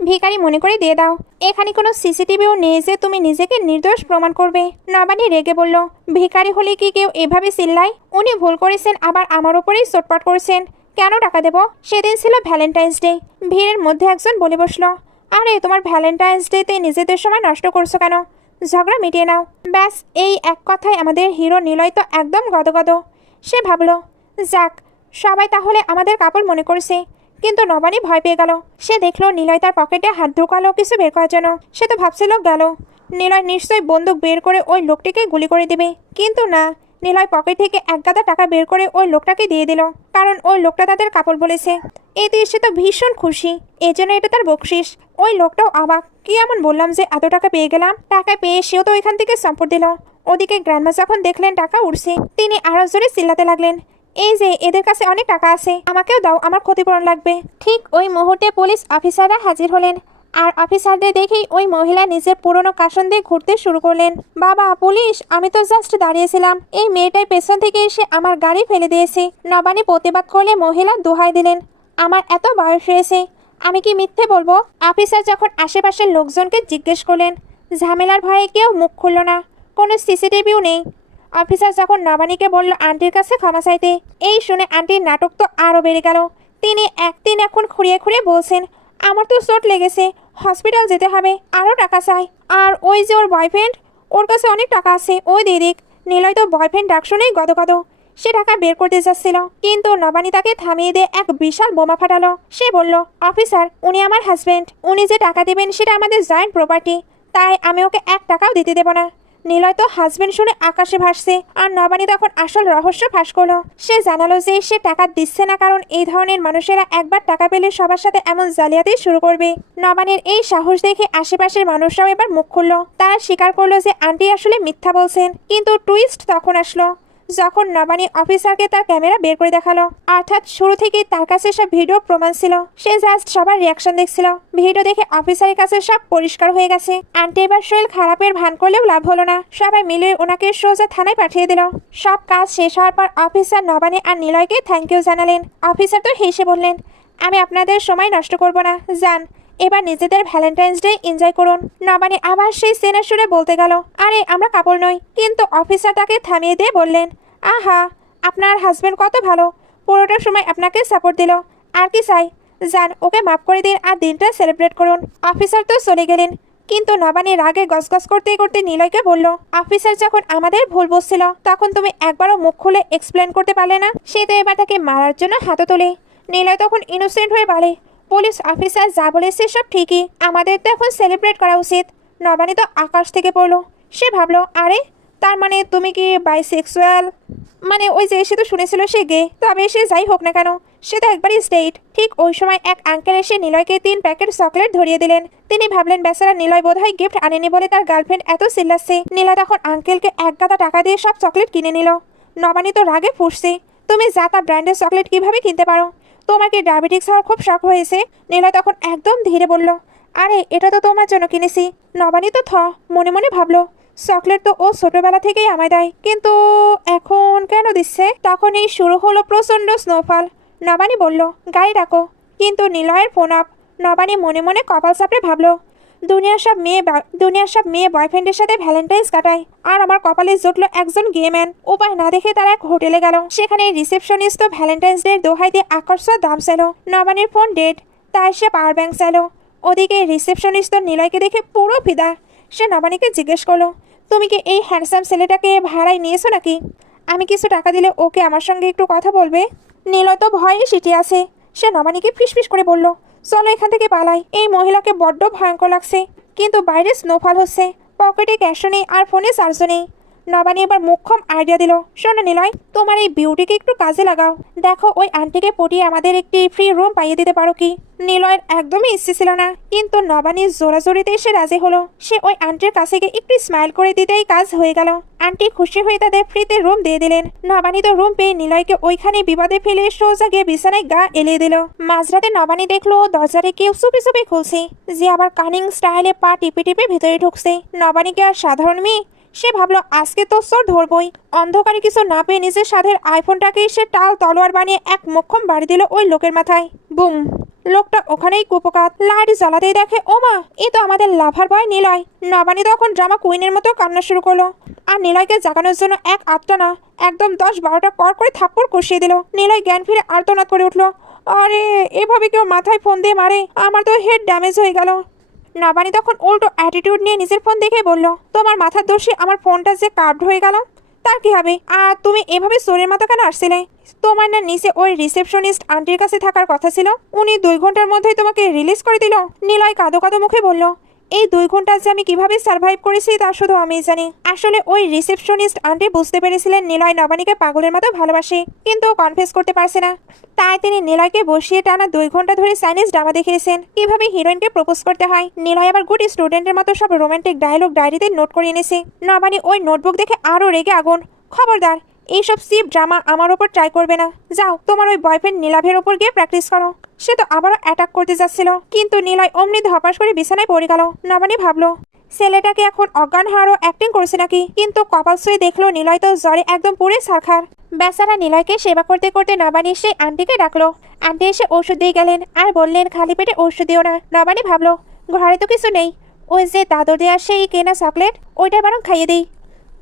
ভিখারি মনে করে দিয়ে দাও, এখানে কোনো সিসিটিভিও নেই যে তুমি নিজেকে নির্দোষ প্রমাণ করবে। নবানী রেগে বলল, ভিখারি হলে কি কেউ এভাবে চিল্লায়? উনি ভুল করেছেন, আবার আমার উপরেই চোটপাট করছেন, কেন টাকা দেব? সেদিন ছিল ভ্যালেন্টাইন্স ডে। ভিড়ের মধ্যে একজন বলে বসলো, আরে তোমার ভ্যালেন্টাইন্স ডেতে নিজেদের সময় নষ্ট করছো কেন? ঝগড়া মিটিয়ে নাও। ব্যাস, এই এক কথায় আমাদের হিরো নিলয় তো একদম গদগদ। সে ভাবলো, যাক, সবাই তাহলে আমাদের কাপড় মনে করছে। কিন্তু নবানী ভয় পেয়ে গেল। সে দেখলো নিলয় তার পকেটে হাত ঢুকালো কিছু বের করার জন্য। সে তো ভাবছিল গেল, নিলয় নিশ্চয়ই বন্দুক বের করে ওই লোকটিকে গুলি করে দিবে, কিন্তু না, নিলয় পকেট থেকে 1 গাদা টাকা বের করে ওই লোকটাকে দিয়ে দিল, কারণ ওই লোকটা তাদের কাপড় বলেছে। এতে সে তো ভীষণ খুশি, এজন্য এটা তার বকশিস। ওই লোকটাও অবাক, কি এমন বললাম যে এত টাকা পেয়ে গেলাম? টাকা পেয়ে সেও তো ওইখান থেকে সম্পদ দিল। ওদিকে গ্র্যান্ডমা যখন দেখলেন টাকা উঠছে, তিনি আরো জোরে চিল্লাতে লাগলেন, এই যে এদের কাছে অনেক টাকা আছে, আমাকেও দাও, আমার ক্ষতিপূরণ লাগবে। ঠিক ওই মুহূর্তে পুলিশ অফিসাররা হাজির হলেন, আর অফিসারদের দেখেই ওই মহিলা নিজের পুরনো কাশন দিয়ে ঘুরতে শুরু করলেন। বাবা পুলিশ, আমি তো জাস্ট দাঁড়িয়েছিলাম, এই মেয়েটাই পেছন থেকে এসে আমার গাড়ি ফেলে দিয়েছে। নবানী প্রতিবাদ করলে মহিলা দোহাই দিলেন, আমার এত বয়স হয়েছে, আমি কি মিথ্যে বলবো? অফিসার যখন আশেপাশের লোকজনকে জিজ্ঞেস করলেন, ঝামেলার ভয়ে কেউ মুখ খুলল না, কোনো সিসিটিভিও নেই। অফিসার যখন নবানীকে বলল আন্টির কাছে ক্ষমা চাইতে, এই শুনে আন্টির নাটক তো আরও বেড়ে গেল। তিনি একদিন এখন খুঁড়িয়ে খুঁড়িয়ে বলছেন, আমার তো চোট লেগেছে, হসপিটাল যেতে হবে, আরও টাকা চাই। আর ওই যে ওর বয়ফ্রেন্ড, ওর কাছে অনেক টাকা আছে, ওই দিদিক। নিলয় তো বয়ফ্রেন্ড ডাক শুনেই গদগদ। সে টাকা বের করতে যাচ্ছিল, কিন্তু নবানী তাকে থামিয়ে দিয়ে এক বিশাল বোমা ফাটালো। সে বলল, অফিসার, উনি আমার হাজবেন্ড, উনি যে টাকা দেবেন সেটা আমাদের জয়েন্ট প্রপার্টি, তাই আমি ওকে 1 টাকাও দিতে দেব না। নিলয় তো হাজবেন্ড শুনে আকাশে ভাসছে, আর নবানী তখন আসল রহস্য ফাঁস করলো। সে জানালো যে সে টাকা দিচ্ছে না কারণ এই ধরনের মানুষেরা একবার টাকা পেলে সবার সাথে এমন জালিয়াতি শুরু করবে। নবানীর এই সাহস দেখে আশেপাশের মানুষরাও এবার মুখ খুললো। তারা স্বীকার করলো যে আন্টি আসলে মিথ্যা বলছেন। কিন্তু টুইস্ট তখন আসলো যখন নবানী অফিসারকে তার ক্যামেরা বের করে দেখালো, অর্থাৎ শুরু থেকেই তার কাছে সব ভিডিও প্রমাণ ছিল। সে জাস্ট সবার রিয়াকশন দেখছিল। ভিডিও দেখে অফিসারের কাছে সব পরিষ্কার হয়ে গেছে। আন্টি এবার শরীর খারাপের ভান করলেও লাভ হলো না, সবাই মিলে ওনাকে সোজা থানায় পাঠিয়ে দিল। সব কাজ শেষ হওয়ার পর অফিসার নবানী আর নিলয়কে থ্যাংক ইউ জানালেন। অফিসার তো হেসে বললেন, আমি আপনাদের সময় নষ্ট করব না, যান, এবার নিজেদের ভ্যালেন্টাইন্স ডে এনজয় করুন। নবানী আবার সেই সেনের সুরে বলতে গেল, আরে আমরা কাপড় নই। কিন্তু অফিসার তাকে থামিয়ে দিয়ে বললেন, আহা, আপনার হাজবেন্ড কত ভালো, পুরোটা সময় আপনাকে সাপোর্ট দিল, আর কি চাই? যান, ওকে মাফ করে দিন আর দিনটা সেলিব্রেট করুন। অফিসার তো চলে গেলেন, কিন্তু নবানী রাগে গসগস করতে করতে নিলয়কে বলল, অফিসার যখন আমাদের ভুল বুঝছিল তখন তুমি একবারও মুখ খুলে এক্সপ্লেন করতে পারলে না? সে তো এবার তাকে মারার জন্য হাত তোলে। নিলয় তখন ইনোসেন্ট হয়ে বলে, পুলিশ অফিসার যা বলেছে সব ঠিকই, আমাদের তো এখন সেলিব্রেট করা উচিত। নবানী তো আকাশ থেকে পড়লো। সে ভাবলো, আরে তার মানে তুমি কি বাইসেক্সুয়াল? মানে ওই যে সে তো শুনেছিল সে গে, তবে সে যাই হোক না কেন সে তো একবারই স্ট্রেইট। ঠিক ওই সময় এক আঙ্কেল এসে নিলয়কে 3 প্যাকেট চকলেট ধরিয়ে দিলেন। তিনি ভাবলেন বেচারা নিলয় বোধহয় গিফট আনেনি বলে তার গার্লফ্রেন্ড এত চিল্লাচ্ছে। নিলয় তখন আঙ্কেলকে 1 গাদা টাকা দিয়ে সব চকলেট কিনে নিল। নবানী তো রাগে ফুঁসছে, তুমি যা তা ব্র্যান্ডের চকলেট কিভাবে কিনতে পারো? তোমার কি ডায়াবেটিক্স হওয়ার খুব শখ হয়েছে? নিলয় তখন একদম ধীরে বলল, আরে এটা তো তোমার জন্য কিনেছি। নবানী তো মনে মনে ভাবলো, চকলেট তো ও ছোটবেলা থেকেই আমায় দেয়, কিন্তু এখন কেন দিচ্ছে? তখনই শুরু হলো প্রচন্ড স্নোফল। নবানী বলল, গাড়ি ডাকো। কিন্তু নিলয়ের ফোন আপ। নবানী মনে মনে কপাল চাপড়ে ভাবলো, দুনিয়ার সব মেয়ে বয়ফ্রেন্ডের সাথে ভ্যালেন্টাইন্স কাটায়, আর আমার কপালে জুটলো একজন গে ম্যান। উপায় না দেখে তারা এক হোটেলে গেল। সেখানে রিসেপশনিস্ট তো ভ্যালেন্টাইন্স ডে দোহাই দিয়ে আকর্ষণ দাম চাইলো। নবানীর ফোন ডেড, তাই সে পাওয়ার ব্যাংক চাইলো। ওদিকে রিসেপশনিস্ট তো নিলয়কে দেখে পুরো ফিদা। সে নবানীকে জিজ্ঞেস করলো, তুমি কি এই হ্যান্ডসাম ছেলেটাকে ভাড়ায় নিয়েছো নাকি? আমি কিছু টাকা দিলে ওকে আমার সঙ্গে একটু কথা বলবে। নিলয় তো ভয়ে সিটি আছে। সে নবানীকে ফিসফিস করে বলল, চলো এখান থেকে পালাই, এই মহিলাকে বড্ড ভয়ঙ্কর লাগছে। কিন্তু বাইরে স্নোফল হচ্ছে, পকেটে ক্যাশও নেই আর ফোনে চার্জও নেই। নবানী এবার মুখ্যম আইডিয়া দিল, শোনো নিলয়, তোমার এই বিউটিকে একটু কাজে লাগাও, দেখো ওই আন্টিকে পটিয়ে আমাদের একটি ফ্রি রুম পাইয়ে দিতে পারো কি। নিলয়ের একদমই ইচ্ছে ছিল না, কিন্তু নবানীর জোরাজোরিতে সে রাজি হলো। সে ওই আন্টির কাছে গিয়ে একটু স্মাইল করে দিতেই কাজ হয়ে গেল। আন্টি খুশি হয়ে তাদের ফ্রিতে রুম দিয়ে দিলেন। নবানী তো রুম পেয়ে নিলয়কে ওইখানে বিপদে ফেলে সোজা গিয়ে বিছানায় গা এলিয়ে দিল। মাঝরাতে নবানী দেখলো দরজারে কেউ চুপি চুপি খুলছে, যে আবার কানিং স্টাইলে পা টিপে টিপে ভেতরে ঢুকছে। নবানীকে আর সাধারণ মেয়ে, সে ভাবলো আজকে তো চোর ধরবই। অন্ধকারে কিছু না পেয়ে নিজের সাধের আইফোনটাকেই সে টাল তলোয়ার বানিয়ে এক মোক্ষম বাড়ি দিল ওই লোকের মাথায়। বুম! লোকটা ওখানেই কুপকাত। লাইট জ্বালাতেই দেখে, ওমা, এ তো আমাদের লাভার বয় নিলয়। নবানী তখন ড্রামা কুইনের মতো কান্না শুরু করলো, আর নিলয়কে জাগানোর জন্য এক আটটা না, একদম 10-12টা কর করে থাপ্পড় কষিয়ে দিল। নিলয় জ্ঞান ফিরে আর্তনাদ করে উঠলো, আরে এভাবে কেউ মাথায় ফোন দিয়ে মারে, আমার তো হেড ড্যামেজ হয়ে গেল। নবানী তখন উল্টো অ্যাটিটিউড নিয়ে নিজের ফোন দেখে বলল, তোমার মাথার দোষে আমার ফোনটা যে কার্ভড হয়ে গেল, তার কি হবে? আর তুমি এভাবে চোরের মতো কেন আসছিলে? তোমার না নিচে ওই রিসেপশনিস্ট আন্টির কাছে থাকার কথা ছিল, উনি 2 ঘন্টার মধ্যেই তোমাকে রিলিজ করে দিল। নিলয় কাঁদো কাঁদো মুখে বলল, এই 2 ঘন্টা যে আমি কিভাবে সার্ভাইভ করেছি তা শুধু আমিই জানি। আসলে ওই রিসেপশনিস্ট আন্টি বুঝতে পেরেছিলেন নিলয় নবানীকে পাগলের মতো ভালোবাসে, কিন্তু কনফেস করতে পারছে না। তাই তিনি নিলয়কে বসিয়ে টানা 2 ঘন্টা ধরে চাইনিজ ড্রামা দেখিয়েছেন, কিভাবে হিরোইনকে প্রপোজ করতে হয়। নিলয় আবার গুড স্টুডেন্টের মতো সব রোমান্টিক ডায়লগ ডায়েরিতে নোট করে এনেছে। নবানী ওই নোটবুক দেখে আরও রেগে আগুন। খবরদার, এইসব সিপ ড্রামা আমার ওপর ট্রাই করবে না। যাও তোমার ওই বয়ফ্রেন্ড নীলাভের ওপর গিয়ে প্র্যাকটিস করো। সে তো আবারও অ্যাটাক করতে যাচ্ছিল, কিন্তু নিলয় অমনি ধপাস করে বিছানায় পড়ে গেল। নবানী ভাবলো, ছেলেটাকে এখন অজ্ঞান হারও অ্যাক্টিং করছে নাকি, কিন্তু কপাল ছুঁয়ে দেখলো নিলয় তো জ্বরে একদম পুরে সারখার। বেচারা নিলয়কে সেবা করতে করতে নবানী সেই আন্টিকে ডাকলো। আন্টি এসে ওষুধ দিয়ে গেলেন আর বললেন, খালি পেটে ওষুধ দিও না। নবানী ভাবলো, ঘরে তো কিছু নেই, ওই যে দাদুর দেওয়ার সেই কেনা চকলেট, ওইটা বরং খাইয়ে দিই।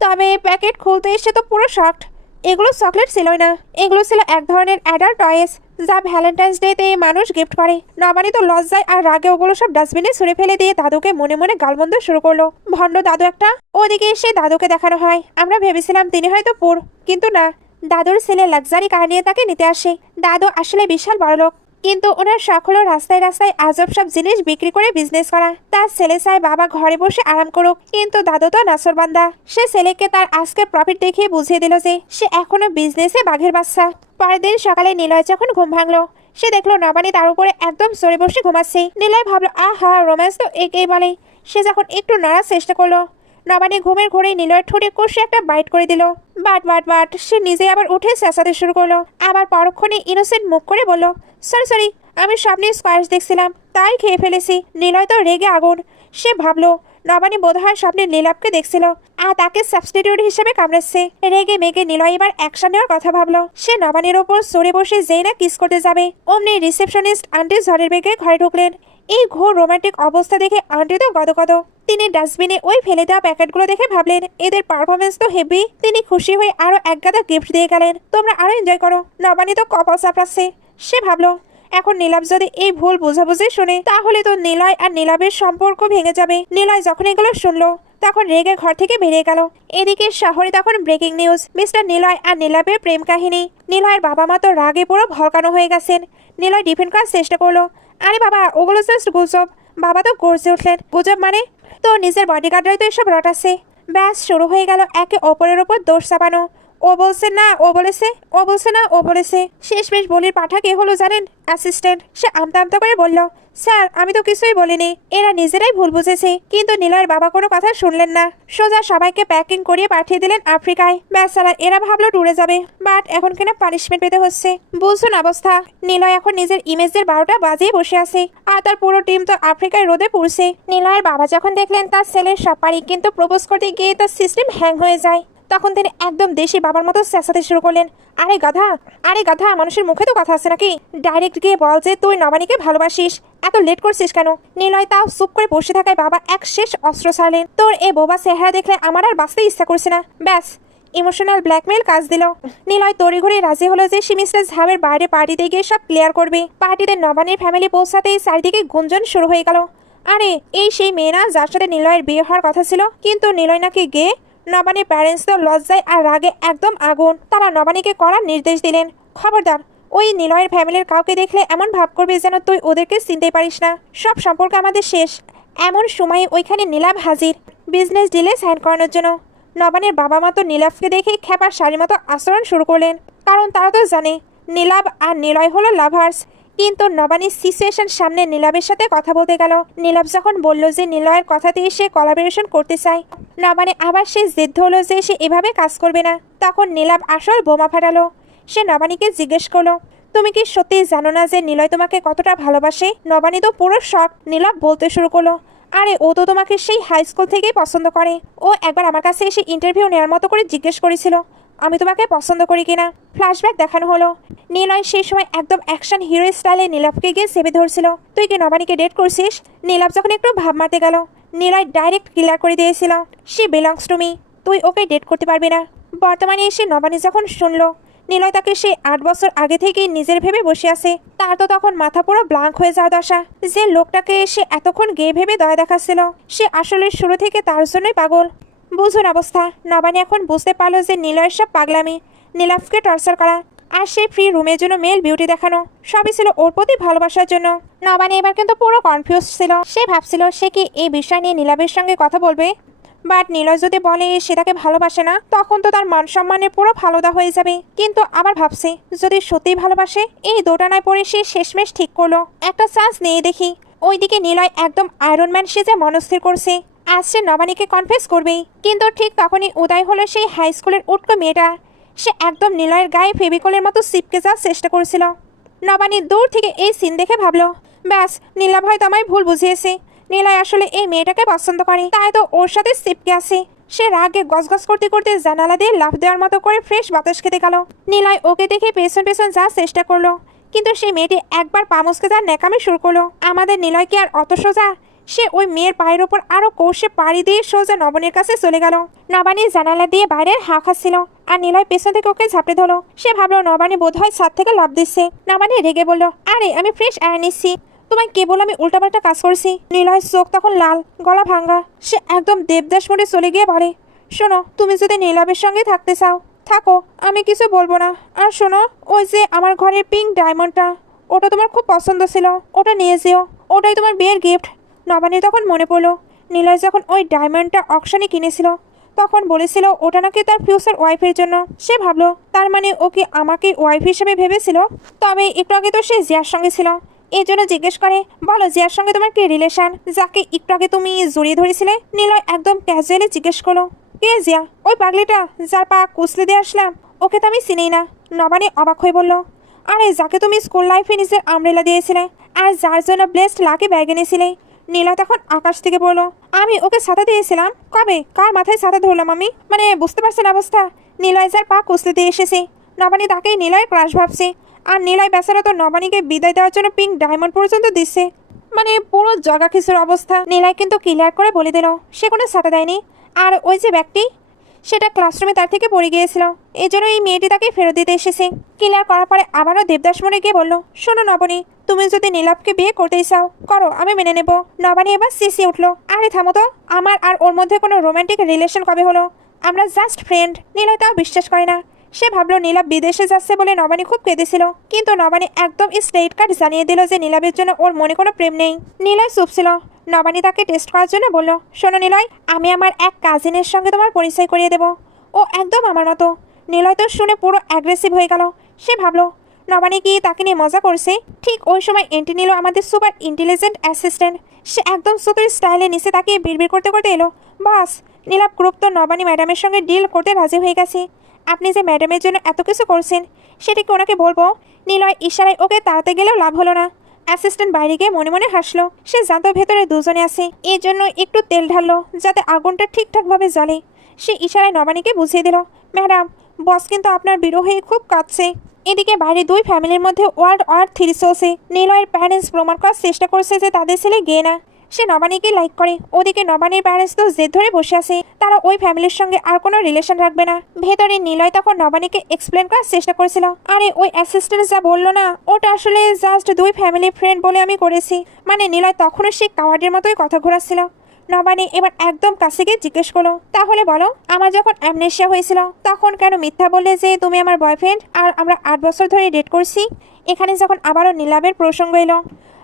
তবে প্যাকেট খুলতে এসে তো পুরো শকড। এগুলো চকলেট ছিলই না, এগুলো ছিল এক ধরনের অ্যাডাল্ট টয়েস, যা ভ্যালেন্টাইন্স ডেতে মানুষ গিফট করে। নবানী তো লজ্জায় আর রাগে ওগুলো সব ডাস্টবিনে ছুঁড়ে ফেলে দিয়ে দাদুকে মনে মনে গালমন্দ শুরু করলো। ভণ্ড দাদু একটা। ওদিকে এসে দাদুকে দেখানো হয়, আমরা ভেবেছিলাম তিনি হয়তো পুর, কিন্তু না, দাদুর ছেলে লাক্সারি কার নিয়ে তাকে নিতে আসে। দাদু আসলে বিশাল বড়লোক, কিন্তু ওনার শখ হলো রাস্তায় রাস্তায় আজব সব জিনিস বিক্রি করে বিজনেস করা। তার ছেলে চায় বাবা ঘরে বসে আরাম করুক, কিন্তু দাদু তো নাসরবান্দা। সে ছেলেকে তার আজকের প্রফিট দেখিয়ে বুঝিয়ে দিল যে সে এখনো বিজনেসে বাঘের বাচ্চা। পরের দিন সকালে নিলয় যখন ঘুম ভাঙলো, সে দেখলো নবানী তার উপরে একদম সরে বসে ঘুমাচ্ছে। নিলয় ভাবলো, আহা, রোম্যান্স তো একেই বলে। সে যখন একটু নাড়ার চেষ্টা করলো, নবানী ঘুমের ঘোরে নিলয়ের ঠোঁটে কষে একটা বাইট করে দিল। বাট বাট বাট, সে নিজে আবার উঠে চেঁচাতে শুরু করলো। আবার পরক্ষণে ইনোসেন্ট মুখ করে বলল, সরি সরি, আমি স্বপ্নে স্কোয়াশ দেখছিলাম, তাই খেয়ে ফেলেছি। নিলয় তো রেগে আগুন। সে ভাবলো নবানী বোধহয় স্বপ্নে নীলাভকে দেখছিল আর তাকে সাবস্টিটিউট হিসেবে কামড়াচ্ছে। রেগে মেগে নিলয় এবার অ্যাকশন নেওয়ার কথা ভাবলো। সে নবানীর ওপর সরে বসে যেই না কিস করতে যাবে, অমনি রিসেপশনিস্ট আন্টি ঝড়ের বেগে ঘরে ঢুকলেন। এই ঘোর রোমান্টিক অবস্থা দেখে আন্টি তো গদগদ। তিনি ডাস্টবিনে ওই ফেলে দেওয়া প্যাকেটগুলো দেখে ভাবলেন, এদের পারফরমেন্স তো হেভি। তিনি খুশি হয়ে আরো এক গাদা গিফট দিয়ে গেলেন, তোমরা আরো এনজয় করো। নবানী তো কপাল চাপড়াচ্ছে। সে ভাবলো, এখন নীলাভ যদি এই ভুল বোঝাবুঝি শুনে, তাহলে তো নিলয় আর নীলাভের সম্পর্ক ভেঙে যাবে। নিলয় যখন এগুলো শুনলো, তখন রেগে ঘর থেকে বেরিয়ে গেল। এদিকে শহরে তখন ব্রেকিং নিউজ, মিস্টার নিলয় আর নীলাভের প্রেম কাহিনী। নিলয়ের বাবা মা তো রাগে পুরো ভলকানো হয়ে গেছেন। নিলয় ডিফেন্ড করার চেষ্টা করলো, আরে বাবা, ওগুলো জাস্ট গুজব। বাবা তো গর্জে উঠলেন, গুজব মানে? তো নিজের বডিগার্ডরাই তো এসব রটাচ্ছে। ব্যাস শুরু হয়ে গেল একে অপরের ওপর দোষ চাপানো। ও বলছে না ও বলেছে, ও বলছে না ও বলেছে। শেষমেশ বলির পাঠা কে হলো জানেন? অ্যাসিস্ট্যান্ট। সে আমতা আমতা করে বলল, স্যার আমি তো কিছুই বলিনি, এরা নিজেরাই ভুল বুঝেছে। কিন্তু নিলয়ের বাবা কোনো কথা শুনলেন না, সোজা সবাইকে প্যাকিং করিয়ে পাঠিয়ে দিলেন আফ্রিকায়। বেচারা এরা ভাবলো ট্যুরে যাবে, বাট এখন কিনা পানিশমেন্ট পেতে হচ্ছে। বুঝুন অবস্থা। নিলয় এখন নিজের ইমেজের 12টা বাজিয়ে বসে আছে, আর তার পুরো টিম তো আফ্রিকায় রোদে পুড়ছে। নিলয়ের বাবা যখন দেখলেন তার ছেলের সব পারি, কিন্তু প্রপোজ করতে গিয়ে তার সিস্টেম হ্যাং হয়ে যায়, তখন তিনি একদম দেশি বাবার মতো চেঁচাতে শুরু করলেন, আরে গাধা, আরে গাধা, মানুষের মুখে তো কথা আছে নাকি? ডাইরেক্ট গিয়ে বল যে তুই নবানীকে ভালোবাসিস, এত লেট করছিস কেন? নিলয় তাও চুপ করে বসে থাকায় বাবা এক শেষ অস্ত্র ছাড়লেন, তোর এ বোবা চেহারা দেখলে আমার আর বাঁচতে ইচ্ছা করছে না। ব্যাস, ইমোশনাল ব্ল্যাকমেল কাজ দিল। নিলয় তড়িঘড়ি রাজি হলো যে সে মিস্টার ঝাবের বাইরে পার্টিতে গিয়ে সব ক্লিয়ার করবে। পার্টিতে নবানীর ফ্যামিলি পৌঁছাতেই চারিদিকে গুঞ্জন শুরু হয়ে গেল, আরে এই সেই মেয়ে না যার সাথে নিলয়ের বিয়ে হওয়ার কথা ছিল, কিন্তু নিলয় নাকি গে। নবানীর প্যারেন্টস তো লজ্জায় আর রাগে একদম আগুন। তারা নবানীকে করার নির্দেশ দিলেন, খবরদার ওই নিলয়ের ফ্যামিলির কাউকে দেখলে এমন ভাব করবে যেন তুই ওদেরকে চিনতে পারিস না। সব সম্পর্ক আমাদের শেষ। এমন সময় ওইখানে নীলাভ হাজির, বিজনেস ডিলে সাইন করানোর জন্য। নবানের বাবা মা তো নীলাভকে দেখেই খেপার শাড়ির মতো আচরণ শুরু করলেন, কারণ তারা তো জানে নীলাভ আর নিলয় হলো লাভার্স। কিন্তু নবানীর সিচুয়েশন সামনে নীলাভের সাথে কথা বলতে গেল। নীলাভ যখন বলল যে নিলয়ের কথাতেই সে কোলাবোরেশন করতে চায়, নবানী আবার সে জেদ হলো যে সে এভাবে কাজ করবে না। তখন নীলাভ আসল বোমা ফাটালো। সে নবানীকে জিজ্ঞেস করলো, তুমি কি সত্যি জানো না যে নিলয় তোমাকে কতটা ভালোবাসে? নবানী তো পুরো শক। নীলাভ বলতে শুরু করলো, আরে ও তো তোমাকে সেই হাই স্কুল থেকেই পছন্দ করে। ও একবার আমার কাছে এসে ইন্টারভিউ নেওয়ার মতো করে জিজ্ঞেস করেছিল আমি তোমাকে পছন্দ করি কিনা। ফ্ল্যাশব্যাক দেখানো হলো, নিলয় সেই সময় একদম অ্যাকশন হিরো স্টাইলে নীলাভকে গিয়ে চেপে ধরছিল। তুই কি নবানীকে ডেট করছিস? নীলাভ যখন একটু ভাব মারতে গেল, নিলয় ডাইরেক্ট ক্লিয়ার করে দিয়েছিল, শি বিলংস টু মি, তুই ওকে ডেট করতে পারবি না। বর্তমানে এসে নবানী যখন শুনলো নিলয় তাকে সে 8 বছর আগে থেকেই নিজের ভেবে বসে আছে, তার তো তখন মাথা পুরো ব্লাঙ্ক হয়ে যাওয়ার দশা। যে লোকটাকে সে এতক্ষণ গে ভেবে দয়া দেখাচ্ছিল, সে আসলে শুরু থেকে তার জন্যই পাগল। বুঝুন অবস্থা। নবানী এখন বুঝতে পারলো যে নিলয়ের সব পাগলামি, নীলাভকে টর্চার করা আর সেই ফ্রি রুমের জন্য মেল বিউটি দেখানো সবই ছিল ওর প্রতি ভালোবাসার জন্য। নবানী এবার কিন্তু পুরো কনফিউজ ছিল। সে ভাবছিল সে কি এই বিষয় নিয়ে নীলাভের সঙ্গে কথা বলবে, বাট নিলয় যদি বলে সে তাকে ভালোবাসে না, তখন তো তার মান সম্মানের পুরো ফালুদা হয়ে যাবে। কিন্তু আবার ভাবছে যদি সত্যিই ভালোবাসে, এই দোটানায় পড়ে সে শেষমেশ ঠিক করলো একটা চান্স নিয়ে দেখি। ওইদিকে নিলয় একদম আয়রন ম্যান সেজে মনস্থির করছে আজ সে নবানীকে কনফেস করবেই। কিন্তু ঠিক তখনই উদয় হলো সেই হাই স্কুলের উটকো মেয়েটা। সে একদম নিলয়ের গায়ে ফেভিকলের মতো চিপকে যাওয়ার চেষ্টা করেছিল। নবানী দূর থেকে এই সিন দেখে ভাবলো, ব্যাস নীলাভ হয়তো আমায় ভুল বুঝিয়েছে। নিলয় আসলে এই মেয়েটাকে পছন্দ করে, তাই তো ওর সাথে চিপকে আছে। সে রাগে গজগজ করতে করতে জানালা দিয়ে লাফ দেওয়ার মতো করে ফ্রেশ বাতাস খেতে গেল। নিলয় ওকে দেখে পেছন পেছন যাওয়ার চেষ্টা করলো, কিন্তু সেই মেয়েটি একবার পামুসকে যাওয়ার ন্যাকামি শুরু করলো। আমাদের নিলয় কি আর অত সোজা? সে ওই মেয়ের পায়ের ওপর আরো কষে পাড়ি দিয়ে সোজা নবনের কাছে চলে গেল। নবানী জানালা দিয়ে বাইরের হাঁ খাচ্ছিল আর নিলয় পেছন থেকে ওকে ঝাঁপড়ে ধরলো। সে ভাবলো নবানী বোধহয় ছাদ থেকে লাফ দিচ্ছে। নবানী রেগে বলল, আরে আমি ফ্রেশ এয়ার নিচ্ছি, তোমায় কেবল আমি উল্টাপাল্টা কাজ করছি। নিলয়ের চোখ তখন লাল, গলা ভাঙ্গা। সে একদম দেবদাস মোড়ে চলে গিয়ে বলে, শোনো, তুমি যদি নীলাভের সঙ্গে থাকতে চাও থাকো, আমি কিছু বলবো না। আর শোনো, ওই যে আমার ঘরের পিঙ্ক ডায়মন্ডটা, ওটা তোমার খুব পছন্দ ছিল, ওটা নিয়ে যেও, ওটাই তোমার বিয়ের গিফট। নবানীর তখন মনে পড়লো নিলয় যখন ওই ডায়মন্ডটা অকশনে কিনেছিল তখন বলেছিল ওটা নাকি তার ফিউচার ওয়াইফের জন্য। সে ভাবলো তার মানে ও কি আমাকে ওয়াইফ হিসেবে ভেবেছিল। তবে একটু আগে তো সে জিয়ার সঙ্গে ছিল, এই জন্য জিজ্ঞেস করে, বলো জিয়ার সঙ্গে তোমার কি রিলেশন, যাকে একটু আগে তুমি জড়িয়ে ধরেছিলে? নিলয় একদম ক্যাজুয়ালি জিজ্ঞেস করলো, কে জিয়া? ওই পাগলিটা যার পা কুচলে দিয়ে আসলাম, ওকে তো আমি চিনি না। নবানী অবাক হয়ে বলল, আরে যাকে তুমি স্কুল লাইফে নিজের আমরেলা দিয়েছিলে আর যার জন্য ব্লেসড লাকি ব্যাগ এনেছিলে। নীলা তখন আকাশ থেকে বলল, আমি ওকে ছাতা দিয়েছিলাম? কবে? কার মাথায় ছাতা ধরলাম আমি? মানে বুঝতে পারছেন অবস্থা? নিলয় যার পা কুচলে দিয়ে এসেছে, নবানী তাকেই নিলয় ক্রাশ ভাবছে। আর নিলয় বেচারা তো নবানীকে বিদায় দেওয়ার জন্য পিঙ্ক ডায়মন্ড পর্যন্ত দিচ্ছে। মানে পুরো জগা খিচুর অবস্থা। নিলয় কিন্তু ক্লিয়ার করে বলে দিল সে কোনো ছাতা দেয়নি। আর ওই যে ব্যাগটি, সেটা ক্লাসরুমে তার থেকে পড়ে গিয়েছিল, এই জন্য এই মেয়েটি তাকে ফেরত দিতে এসেছে। ক্লিয়ার করার পরে আবারও দেবদাস মোড়ে গিয়ে বলল, শোনো নবনী, তুমি যদি নীলাভকে বিয়ে করতেই চাও করো, আমি মেনে নেব। নবানী এবার সিসি উঠলো, আরে থামো তো, আমার আর ওর মধ্যে কোনো রোমান্টিক রিলেশন কবে হলো? আমরা জাস্ট ফ্রেন্ড। নিলয় তাও বিশ্বাস করে না। সে ভাবলো নীলাভ বিদেশে যাচ্ছে বলে নবানী খুব কেঁদেছিল, কিন্তু নবানী একদম স্ট্রেট কাট জানিয়ে দিল যে নীলাভের জন্য ওর মনে কোনো প্রেম নেই। নিলয় চুপ ছিল। নবানী তাকে টেস্ট করার জন্য বলল, শোনো নিলয়, আমি আমার এক কাজিনের সঙ্গে তোমার পরিচয় করিয়ে দেবো, ও একদম আমার মতো। নিলয় তো শুনে পুরো অ্যাগ্রেসিভ হয়ে গেল। সে ভাবলো নবানী কি তাকে নিয়ে মজা করছে। ঠিক ওই সময় এন্ট্রি নিল আমাদের সুপার ইন্টেলিজেন্ট অ্যাসিস্ট্যান্ট। সে একদম সুতোর স্টাইলে নিচে তাকিয়ে বিড়বিড় করতে করতে এলো, বাস নীলাভ গ্রুপ তো নবানী ম্যাডামের সঙ্গে ডিল করতে রাজি হয়ে গেছে। আপনি যে ম্যাডামের জন্য এত কিছু করছেন সেটা কি ওনাকে বলবো? নিলয় ইশারায় ওকে তাড়াতে গেলেও লাভ হলো না। অ্যাসিস্ট্যান্ট বাইরে গিয়ে মনে মনে হাসলো। সে জানতো ভেতরে দুজনে আছে, এই জন্য একটু তেল ঢাললো যাতে আগুনটা ঠিকঠাকভাবে জ্বলে। সে ইশারায় নবানীকে বুঝিয়ে দিল, ম্যাডাম, বস কিন্তু আপনার বিরহে খুব কাঁদছে। এদিকে বাইরে দুই ফ্যামিলির মধ্যে ওয়ার্ল্ড ওয়ার 3 চলছে। নিলয়ের প্যারেন্টস প্রমাণ করার চেষ্টা করছে যে তাদের ছেলে গে না, সে নবানীকে লাইক করে। ওদিকে নবানীর প্যারেন্টস তো জেদ ধরে বসে আছে, তারা ওই ফ্যামিলির সঙ্গে আর কোনো রিলেশন রাখবে না। ভেতরে নিলয় তখন নবানীকে এক্সপ্লেন করার চেষ্টা করেছিল, আরে ওই অ্যাসিস্ট্যান্ট যা বললো না, ওটা আসলে জাস্ট দুই ফ্যামিলি ফ্রেন্ড বলে আমি করেছি। মানে নিলয় তখনও সেই কাওয়ার্ডের মতোই কথা ঘোরাচ্ছিল। নবানী এবার একদম কাছে গিয়ে জিজ্ঞেস করলো, তাহলে বলো, আমার যখন অ্যামনেশিয়া হয়েছিল তখন কেন মিথ্যা বললে যে তুমি আমার বয়ফ্রেন্ড আর আমরা 8 বছর ধরে ডেট করছি? এখানে যখন আবারও নীলাবের প্রসঙ্গ এলো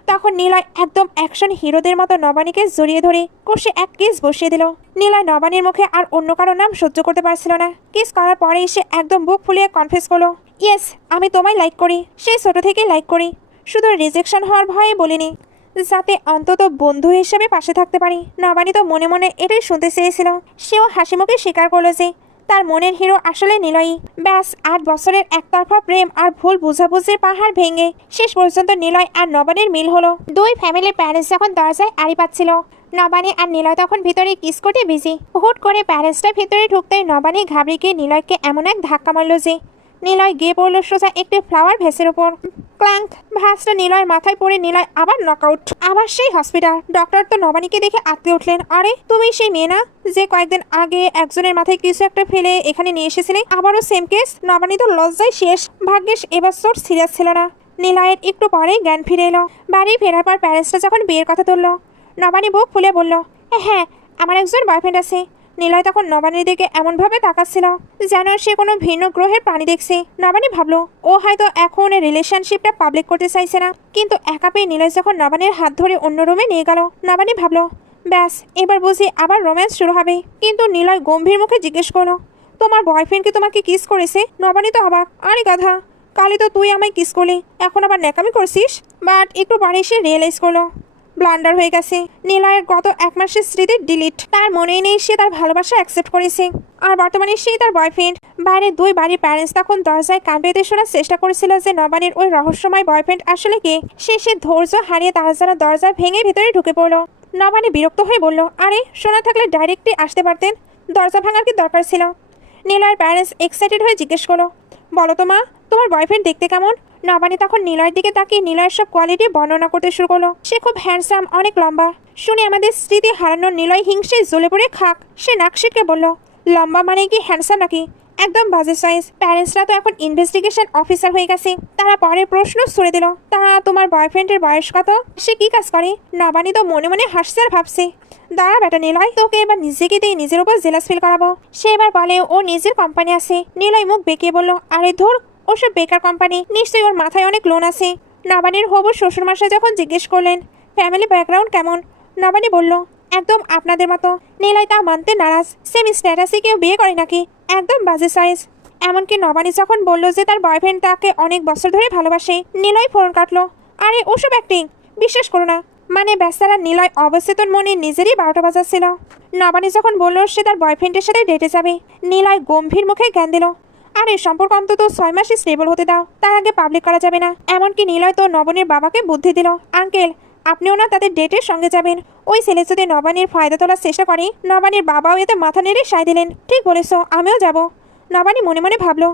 তখন নিলয় একদম অ্যাকশন হিরোদের মতো নবানীকে জড়িয়ে ধরে কষে এক কিস বসিয়ে দিল। নিলয় নবানীর মুখে আর অন্য কারো নাম সহ্য করতে পারছিল না। কিস করার পরেই সে একদম বুক ফুলিয়ে কনফেস করলো, ইয়েস, আমি তোমায় লাইক করি, সেই ছোট থেকেই লাইক করি। শুধু রিজেকশন হওয়ার ভয়ে বলিনি, যাতে অন্তত বন্ধু হিসেবে পাশে থাকতে পারি। নবানী তো মনে মনে এটাই শুনতে চেয়েছিল। সেও হাসি মুখে স্বীকার করলো যে তার মনের হিরো আসলে নিলয়ই। ব্যাস 8 বছরের একতরফা প্রেম আর ভুল বুঝাবুঝির পাহাড় ভেঙে শেষ পর্যন্ত নিলয় আর নবানীর মিল হলো। দুই ফ্যামিলির প্যারেন্টস যখন দরজায় আড়ি পাচ্ছিল, নবানী আর নিলয় তখন ভিতরে কিস করতে বিজি। হুট করে প্যারেন্টসটা ভিতরে ঢুকতেই নবানী ঘাবড়ে গিয়ে নিলয়কে এমন এক ধাক্কা মারল যে নিলয় গিয়ে পড়ল সোজা একটি ফ্লাওয়ার ভেসের উপর। ক্লাঙ্ক, ভাসটা নিলয়ের মাথায় পড়ে নিলয় আবার নকআউট। আবার সেই হসপিটাল। ডক্টর তো নবানীকে দেখে আটকে উঠলেন, আরে তুমি সেই মেয়ে না যে কয়েকদিন আগে একজনের মাথায় কিছু একটা ফেলে এখানে নিয়ে এসেছিলে? আবারও সেম কেস। নবানী তো লজ্জায় শেষ। ভাগ্যিস এবার সোর সিরিয়াস ছিল না। নিলয়ের একটু পরেই জ্ঞান ফিরে এলো। বাড়ি ফেরার পর প্যারেন্টসটা যখন বিয়ের কথা তুললো, নবানী বুক ফুলে বলল, হ্যাঁ, আমার একজন বয়ফ্রেন্ড আছে। নিলয় তখন নবানীর দিকে এমনভাবে তাকাচ্ছিল যেন সে কোনো ভিন্ন গ্রহের প্রাণী দেখছে। নবানী ভাবলো ও হয়তো এখন রিলেশনশিপটা পাবলিক করতে চাইছে না। কিন্তু একা পেয়ে নিলয় যখন নবানীর হাত ধরে অন্য রুমে নিয়ে গেল, নবানী ভাবলো ব্যাস এবার বুঝি আবার রোম্যান্স শুরু হবে। কিন্তু নিলয় গম্ভীর মুখে জিজ্ঞেস করলো, তোমার বয়ফ্রেন্ড কি তোমাকে কিস করেছে? নবানী তো অবাক, আরে গাধা, কালই তো তুই আমায় কিস করলি, এখন আবার ন্যাকামি করছিস? বাট একটু পরে সে রিয়েলাইজ করলো ব্লান্ডার হয়ে গেছে। নিলয়ের গত 1 মাসের স্মৃতি ডিলিট। তার মনেই নেই সে তার ভালোবাসা অ্যাকসেপ্ট করেছে আর বর্তমানে সেই তার বয়ফ্রেন্ড। বাইরে দুই বাড়ির প্যারেন্টস তখন দরজায় কান পেতে শোনার চেষ্টা করেছিল যে নবানীর ওই রহস্যময় বয়ফ্রেন্ড আসলে কে। সে ধৈর্য হারিয়ে তারা যেন দরজা ভেঙে ভেতরে ঢুকে পড়লো। নবানী বিরক্ত হয়ে বলল, আরে শোনা থাকলে ডাইরেক্টলি আসতে পারতেন, দরজা ভাঙার কি দরকার ছিল? নিলয়ের প্যারেন্টস এক্সাইটেড হয়ে জিজ্ঞেস করলো, বলো তো মা, তোমার বয়ফ্রেন্ড দেখতে কেমন? নবানী তখন নিলয়ের দিকে তাকিয়ে নিলয়ের সব কোয়ালিটি বর্ণনা করতে শুরু করলো। সে খুব হ্যান্ডসাম, অনেক লম্বা। শুনে আমাদের স্মৃতি হারানোর নিলয় হিংসে জ্বলে পড়ে খাক। সে নাক সিটকে বলল, লম্বা মানে কি হ্যান্ডসাম নাকি? একদম বাজে সাইজ। প্যারেন্টসরা তো এখন ইনভেস্টিগেশন অফিসার হয়ে গেছে। তারা পরে প্রশ্ন ছুড়ে দিল, তা তোমার বয়ফ্রেন্ডের বয়স কত? সে কি কাজ করে? নবানী তো মনে মনে হাসছে আর ভাবছে, দাঁড়া বেটা নিলয়, তোকে এবার নিজেকে দিয়ে নিজের উপর জেলাস ফিল করাবো। সে এবার বলে ও নিজের কোম্পানি আছে। নিলয় মুখ বেঁকিয়ে বলল, আরে ধুর, ওসব বেকার কোম্পানি, নিশ্চয়ই ওর মাথায় অনেক লোন আছে। নবানীর হবু শ্বশুরমশাই যখন জিজ্ঞেস করলেন ফ্যামিলি ব্যাকগ্রাউন্ড কেমন, নবানী বলল, একদম আপনাদের মতো। নিলয় তা মানতে নারাজ। সেম স্ট্যাটাসে কেউ বিয়ে করে নাকি? একদম বাজে সাইজ। এমনকি নবানী যখন বলল যে তার বয়ফ্রেন্ড তাকে অনেক বছর ধরে ভালোবাসে, নিলয় ফোন কাটলো, আরে ওসব অ্যাক্টিং, বিশ্বাস করো না। মানে বেচারা নিলয় অবচেতন মনে নিজেরই 12টা বাজাচ্ছিল। নবানী যখন বলল সে তার বয়ফ্রেন্ডের সাথে ডেটে যাবে, নিলয় গম্ভীর মুখে জ্ঞান দিল, আর এই সম্পর্ক অন্তত 6 মাসে স্টেবল হতে দাও, তার আগে পাবলিক করা যাবে না। এমনকি নিলয় তো নবনীর বাবাকে বুদ্ধি দিল, আঙ্কেল আপনিও না তাদের ডেটের সঙ্গে যাবেন। ওই ছেলে যদি নবানীর ফায়দা তোলার চেষ্টা করে, নবানীর বাবাও এতে মাথা নেড়ে সায় দিলেন, ঠিক বলেছ, আমিও যাব। নবানী মনে মনে ভাবলো,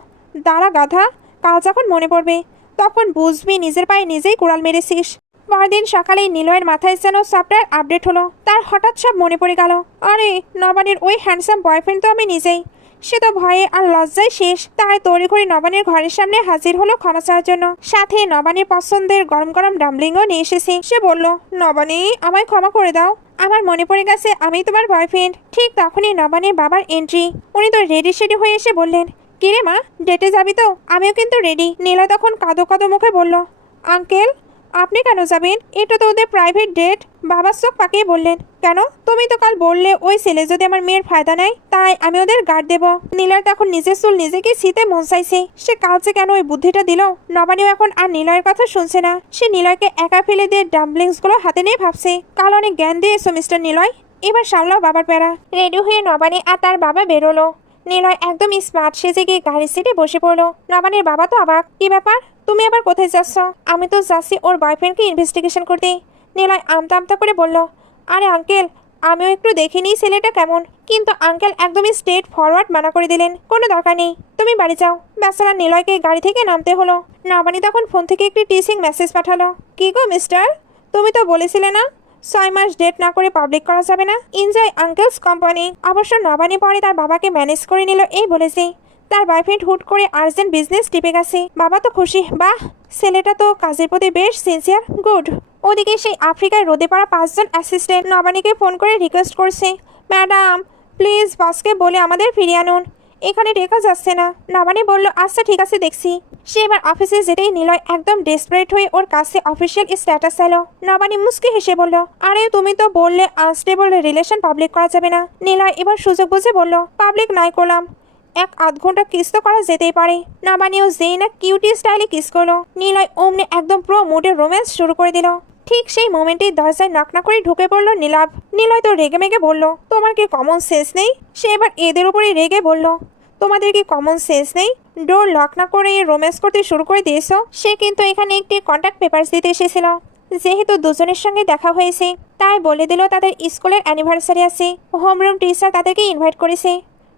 দাঁড়া গাধা, কাল যখন মনে পড়বে তখন বুঝবি নিজের পায়ে নিজেই কুড়াল মেরেছিস। পরদিন সকালেই নিলয়ের মাথায় যেন সফটওয়্যার আপডেট হলো। তার হঠাৎ সব মনে পড়ে গেল, আরে নবানীর ওই হ্যান্ডসাম বয়ফ্রেন্ড তো আমি নিজেই। সে তো ভয়ে আর লজ্জায় শেষ। তাই তড়িঘড়ি নবানীর ঘরের সামনে হাজির হলো ক্ষমা চাওয়ার জন্য। সাথে নবানীর পছন্দের গরম গরম ডাম্বলিংও নিয়ে এসেছে। সে বলল, নবানী আমায় ক্ষমা করে দাও, আমার মনে পড়ে গেছে আমি তোমার বয়ফ্রেন্ড। ঠিক তখনই নবানীর বাবার এন্ট্রি। উনি তো রেডি সেডি হয়ে এসে বললেন, কিরে মা, ডেটে যাবি তো? আমিও কিন্তু রেডি। নীলা তখন কাঁদো কাঁদো মুখে বলল, আঙ্কেল আপনি কেন যাবেন? এটা তো ওদের প্রাইভেট ডেট। বাবার চোখ পাকিয়ে বললেন, কেন? তুমি তো কাল বললে ওই ছেলে যদি আমার মেয়ের ফায়দা নেয় তাই আমি ওদের গার্ড দেবো। নীলার তখন নিজের চুল নিজেকে শীতে মন চাইছে। সে কালচে কেন ওই বুদ্ধিটা দিল? নবানীও এখন আর নিলয়ের কথা শুনছে না। সে নিলয়কে একা ফেলে দিয়ে ডাম্বলিংস গুলো হাতে নিয়ে ভাবছে, কাল অনেক জ্ঞান দিয়েছো মিস্টার নিলয়, এবার সামলাও বাবার প্যারা। রেডি হয়ে নবানী আর তার বাবা বেরোলো। নিলয় একদম স্মার্ট সেজে গিয়ে গাড়ির সিটে বসে পড়লো। নবানীর বাবা তো অবাক, কি ব্যাপার, তুমি আবার কোথায় যাচ্ছ? আমি তো যাচ্ছি ওর বয়ফ্রেন্ডকে ইনভেস্টিগেশন করতে। নিলয় আমতা আমতা করে বলল, আরে আঙ্কেল আমিও একটু দেখে নিই ছেলেটা কেমন। কিন্তু আঙ্কেল একদমই স্ট্রেট ফরওয়ার্ড মানা করে দিলেন, কোনো দরকার নেই, তুমি বাড়ি যাও। বেচারা নিলয়কে গাড়ি থেকে নামতে হলো। নবানী তখন ফোন থেকে একটি টিচিং মেসেজ পাঠালো, কি গো মিস্টার, তুমি তো বলেছিলে না 6 মাস ডেট না করে পাবলিক করা যাবে না। Enjoy uncle's company. অবশ্য নবানী পরে তার বাবাকে ম্যানেজ করে নিল এই বলেছে তার বয়ফ্রেন্ড হুট করে আর্জেন্ট বিজনেস টিপে গেছে। বাবা তো খুশি, বাহ ছেলেটা তো কাজের প্রতি বেশ সিনসিয়ার, গুড। ওদিকে সেই আফ্রিকায় রোদে পড়া 5 জন অ্যাসিস্ট্যান্ট নবানীকে ফোন করে রিকোয়েস্ট করছে, ম্যাডাম প্লিজ বসকে বলে আমাদের ফিরিয়ে আনুন, এখানে রেখা যাচ্ছে না। নবানী বলল, আচ্ছা ঠিক আছে দেখছি। সে এবার অফিসে যেতেই নিলয় একদম ডেসপারেট হয়ে ওর কাছে অফিসিয়াল স্ট্যাটাস এলো। নবানী মুস্কি হেসে বলল, আরে তুমি তো বললে আনস্টেবল রিলেশন পাবলিক করা যাবে না। নিলয় এবার সুযোগ বুঝে বলল, পাবলিক নাই করলাম, 1-8 ঘন্টা কিস তো করা যেতেই পারে। নবানীও যেই না কিউটি স্টাইলে কিস করলো, নিলয় অমনি একদম প্রো মুডে রোম্যান্স শুরু করে দিল। ঠিক সেই মোমেন্টেই দরজায় নক না করে ঢুকে পড়ল নীলাভ। নিলয় তো রেগে মেগে বলল, তোমার কি কমন সেন্স নেই? সে এবার এদের উপরেই রেগে বলল, তোমাদের কি কমন সেন্স নেই? ডোর লক না করে রোম্যান্স করতে শুরু করে দিয়েছো। সে কিন্তু এখানে একটি কন্ট্যাক্ট পেপারস দিতে এসেছিল। যেহেতু দুজনের সঙ্গে দেখা হয়েছে তাই বলে দিল তাদের স্কুলের অ্যানিভার্সারি আছে, হোমরুম টিচার তাদেরকে ইনভাইট করেছে।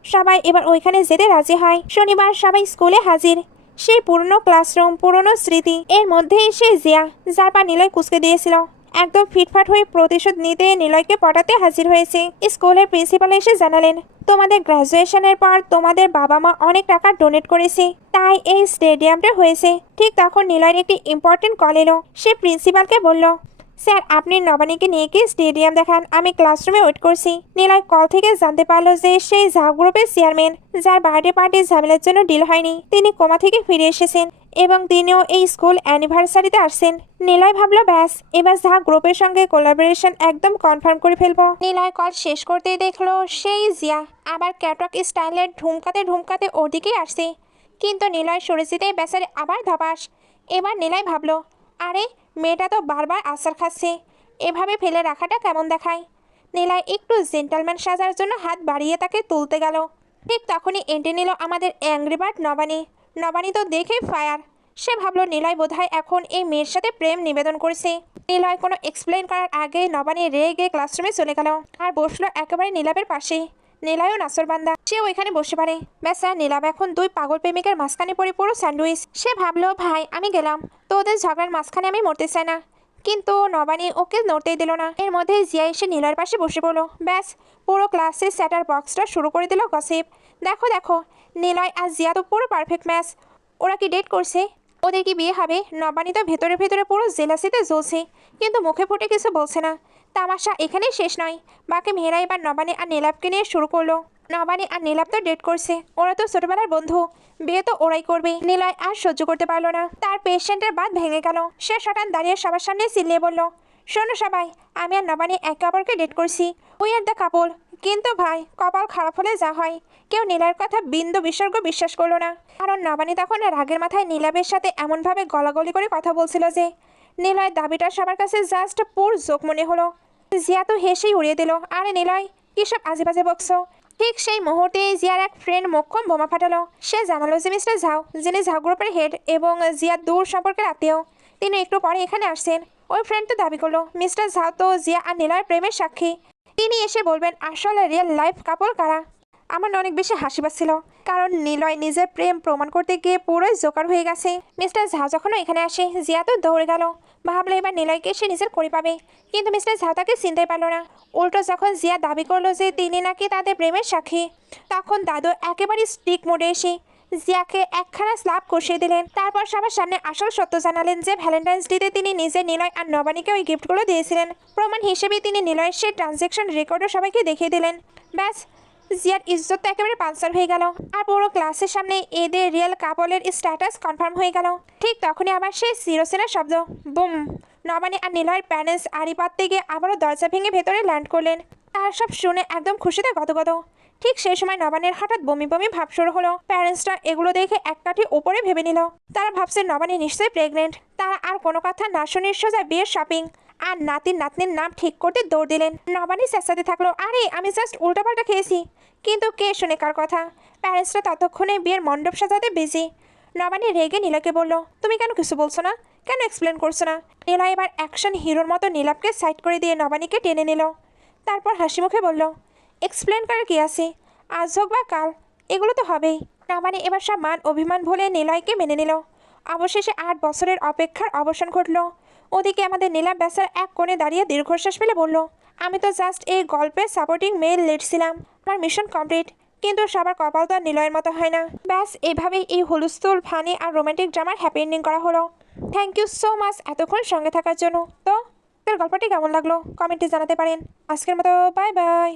সবাই এবার ওইখানে যেতে রাজি হয়। শনিবার সবাই স্কুলে হাজির। সেই পুরনো ক্লাসরুম, পুরনো স্মৃতি, এর মধ্যে এসে জিয়া, যার পা নিলয় কুচকে দিয়েছিল, একদম ফিটফাট হয়ে প্রতিশোধ নিতে নিলয়কে পটাতে হাজির হয়েছে। স্কুলের প্রিন্সিপাল এসে জানালেন, তোমাদের গ্রাজুয়েশনের পর তোমাদের বাবা মা অনেক টাকা ডোনেট করেছে, তাই এই স্টেডিয়ামটা হয়েছে। ঠিক তখন নিলয়ের একটি ইম্পর্টেন্ট কল এলো। সে প্রিন্সিপালকে বলল, স্যার আপনি নবানীকে নিয়ে গিয়ে স্টেডিয়াম দেখান, আমি ক্লাসরুমে ওয়েট করছি। নিলয় কল থেকে জানতে পারলো যে সেই ঝা গ্রুপের চেয়ারম্যান, যার বার্থডে পার্টির ঝামেলার জন্য ডিল হয়নি, তিনি কোমা থেকে ফিরে এসেছেন এবং তিনিও এই স্কুল অ্যানিভার্সারিতে আসছেন। নিলয় ভাবলো, ব্যাস এবার ঝা গ্রুপের সঙ্গে কোলাবোরেশন একদম কনফার্ম করে ফেলবো। নিলয় কল শেষ করতেই দেখলো সেই জিয়া আবার ক্যাটওয়াক স্টাইলের ঢুমকাতে ঢুমকাতে ওদিকেই আসছে। কিন্তু নিলয় সরে যেতেই বেচারে আবার ধপাস। এবার নিলয় ভাবলো, আরে মেয়েটা তো বারবার আছাড় খাচ্ছে, এভাবে ফেলে রাখাটা কেমন দেখায়। নিলয় একটু জেন্টালম্যান সাজার জন্য হাত বাড়িয়ে তাকে তুলতে গেল। ঠিক তখনই এন্ট্রি নিল আমাদের অ্যাংরি বার্ড নবানী। নবানী তো দেখে ফায়ার। সে ভাবলো নিলয় বোধহয় এখন এই মেয়ের সাথে প্রেম নিবেদন করেছে। নিলয় কোনো এক্সপ্লেন করার আগে নবানী রেগে ক্লাসরুমে চলে গেল আর বসলো একেবারে নীলাভের পাশেই। নীলায়ও নাসরবান্দা, সে ওইখানে বসে পারে। ব্যাসা নীলাভ এখন দুই পাগল প্রেমিকের মাঝখানে পড়ে পুরো স্যান্ডউইচ। সে ভাবলো, ভাই আমি গেলাম, তো ওদের ঝগড়ার মাঝখানে আমি মরতে চাই না। কিন্তু নবানী ওকে নড়তেই দিল না। এর মধ্যে জিয়া এসে নীলার পাশে বসে পড়লো। ব্যাস পুরো ক্লাসের স্যাটার বক্সটা শুরু করে দিল গসিপ। দেখো দেখো, নিলয় আর জিয়া তো পুরো পারফেক্ট ম্যাচ। ওরা কি ডেট করছে? ওদের কি বিয়ে হবে? নবানী তো ভেতরে ভেতরে পুরো জেলাসিতে জ্বলছে, কিন্তু মুখে ফুটে কিছু বলছে না। তামাশা এখানেই শেষ নয়, বাকি মেয়েরা এবার নবানী আর নীলাভকে নিয়ে শুরু করলো। নবানী আর নীলাভ তো ডেট করছে, ওরা তো ছোটবেলার বন্ধু, বিয়ে তো ওরাই করবে। নিলয় আর সহ্য করতে পারলো না, তার পেশেন্টের বাদ ভেঙে গেল। সে শটান দাঁড়িয়ে সবার সামনে চিল্লিয়ে বলল, শোনো সবাই, আমি আর নবানী একে অপরকে ডেট করছি, উই আর দ্য কাপল। কিন্তু ভাই কপাল খারাপ হলে যা হয়, কেউ নীলার কথা বিন্দু বিসর্গ বিশ্বাস করলো না। কারণ নবানী তখন রাগের মাথায় নীলাভের সাথে এমনভাবে গলাগলি করে কথা বলছিল যে নিলয়ের দাবিটা সবার কাছে জাস্ট পুর জোক মনে হলো। জিয়া তো হেসেই উড়িয়ে দিল, আরে নিলয় কিসব আজে বাজে বকছো। ঠিক সেই মুহূর্তে জিয়ার এক ফ্রেন্ড মোক্ষম বোমা ফাটালো। সে জানালো যে মিস্টার ঝাও, যিনি ঝাও গ্রুপের হেড এবং জিয়ার দূর সম্পর্কের আত্মীয়, তিনি একটু পরে এখানে আসছেন। ওই ফ্রেন্ড তো দাবি করলো মিস্টার ঝাও তো জিয়া আর নিলয়ের প্রেমের সাক্ষী, তিনি এসে বলবেন আসলে রিয়েল লাইফ কাপল কারা। আমার অনেক বেশি হাসি পাচ্ছিল, কারণ নিলয় নিজের প্রেম প্রমাণ করতে গিয়ে পুরোই জোকার হয়ে গেছে। মিস্টার ঝাও যখন এখানে আসে জিয়া তো দৌড়ে গেল, ভাবলো এবার নিলয়কে সে নিজের করে পাবে। কিন্তু মিস্টার ঝাও তাকে চিনতে পারলো না। উল্টো যখন জিয়া দাবি করলো যে তিনি নাকি তাদের প্রেমের সাক্ষী, তখন দাদু একেবারে স্টিক মোডে এসে জিয়াকে একখানা স্লাপ কষিয়ে দিলেন। তারপর সবার সামনে আসল সত্য জানালেন যে ভ্যালেন্টাইন্স ডেতে তিনি নিজে নিলয় আর নবানীকে ওই গিফটগুলো দিয়েছিলেন। প্রমাণ হিসেবে তিনি নিলয়ের সেই ট্রানজ্যাকশন রেকর্ডও সবাইকে দেখিয়ে দিলেন। ব্যাস জিয়ার ইজ্জত তো একেবারে পাঞ্চার হয়ে গেল, আর পুরো ক্লাসের সামনে এদের রিয়েল কাপলের স্ট্যাটাস কনফার্ম হয়ে গেল। ঠিক তখনই আবার সেই সিরোসিনের শব্দ, বুম। নবানী আর নিলয়ের প্যারেন্টস আড়ি পাততে গিয়ে আবারও দরজা ভেঙে ভেতরে ল্যান্ড করলেন। তার সব শুনে একদম খুশিতে গদগদ। ঠিক সেই সময় নবানীর হঠাৎ বমি বমি ভাব শুরু হলো। প্যারেন্টসরা এগুলো দেখে এক কাঠি ওপরে ভেবে নিল। তারা ভাবছে নবানী নিশ্চয়ই প্রেগনেন্ট। তারা আর কোনো কথা না শুনে সোজা বিয়ের শপিং আর নাতির নাতনির নাম ঠিক করতে দৌড় দিলেন। নবানী চেঁচাতে থাকলো, আরে আমি জাস্ট উল্টাপাল্টা খেয়েছি। কিন্তু কে শুনে কার কথা? প্যারেন্টসরা ততক্ষণে বিয়ের মণ্ডপ সাজাতে বিজি। নবানী রেগে নীলাকে বলল, তুমি কেন কিছু বলছো না, কেন এক্সপ্লেন করছো না? নীলা এবার অ্যাকশন হিরোর মতো নীলাভকে সাইড করে দিয়ে নবানীকে টেনে নিল। তারপর হাসি মুখে বলল, এক্সপ্লেন করার কি আছে, আজ হোক বা কাল এগুলো তো হবেই। নবানী এবার সব মান অভিমান ভুলে নিলয়কে মেনে নিল। অবশেষে 8 বছরের অপেক্ষার অবসান ঘটল। ওদিকে আমাদের নীলাভ ব্যাসার এক কোণে দাঁড়িয়ে দীর্ঘশ্বাস ফেলে বলল, আমি তো জাস্ট এই গল্পে সাপোর্টিং মেল লিড ছিলাম, আমার মিশন কমপ্লিট। কিন্তু সবার কপাল তো আর নিলয়ের মতো হয় না। ব্যাস এভাবেই এই হুলস্থুল ফানি আর রোমান্টিক ড্রামার হ্যাপি এন্ডিং করা হলো। থ্যাংক ইউ সো মাচ এতক্ষণ সঙ্গে থাকার জন্য। তো আজকের গল্পটি কেমন লাগলো কমেন্টে জানাতে পারেন। আজকের মতো বাই বাই।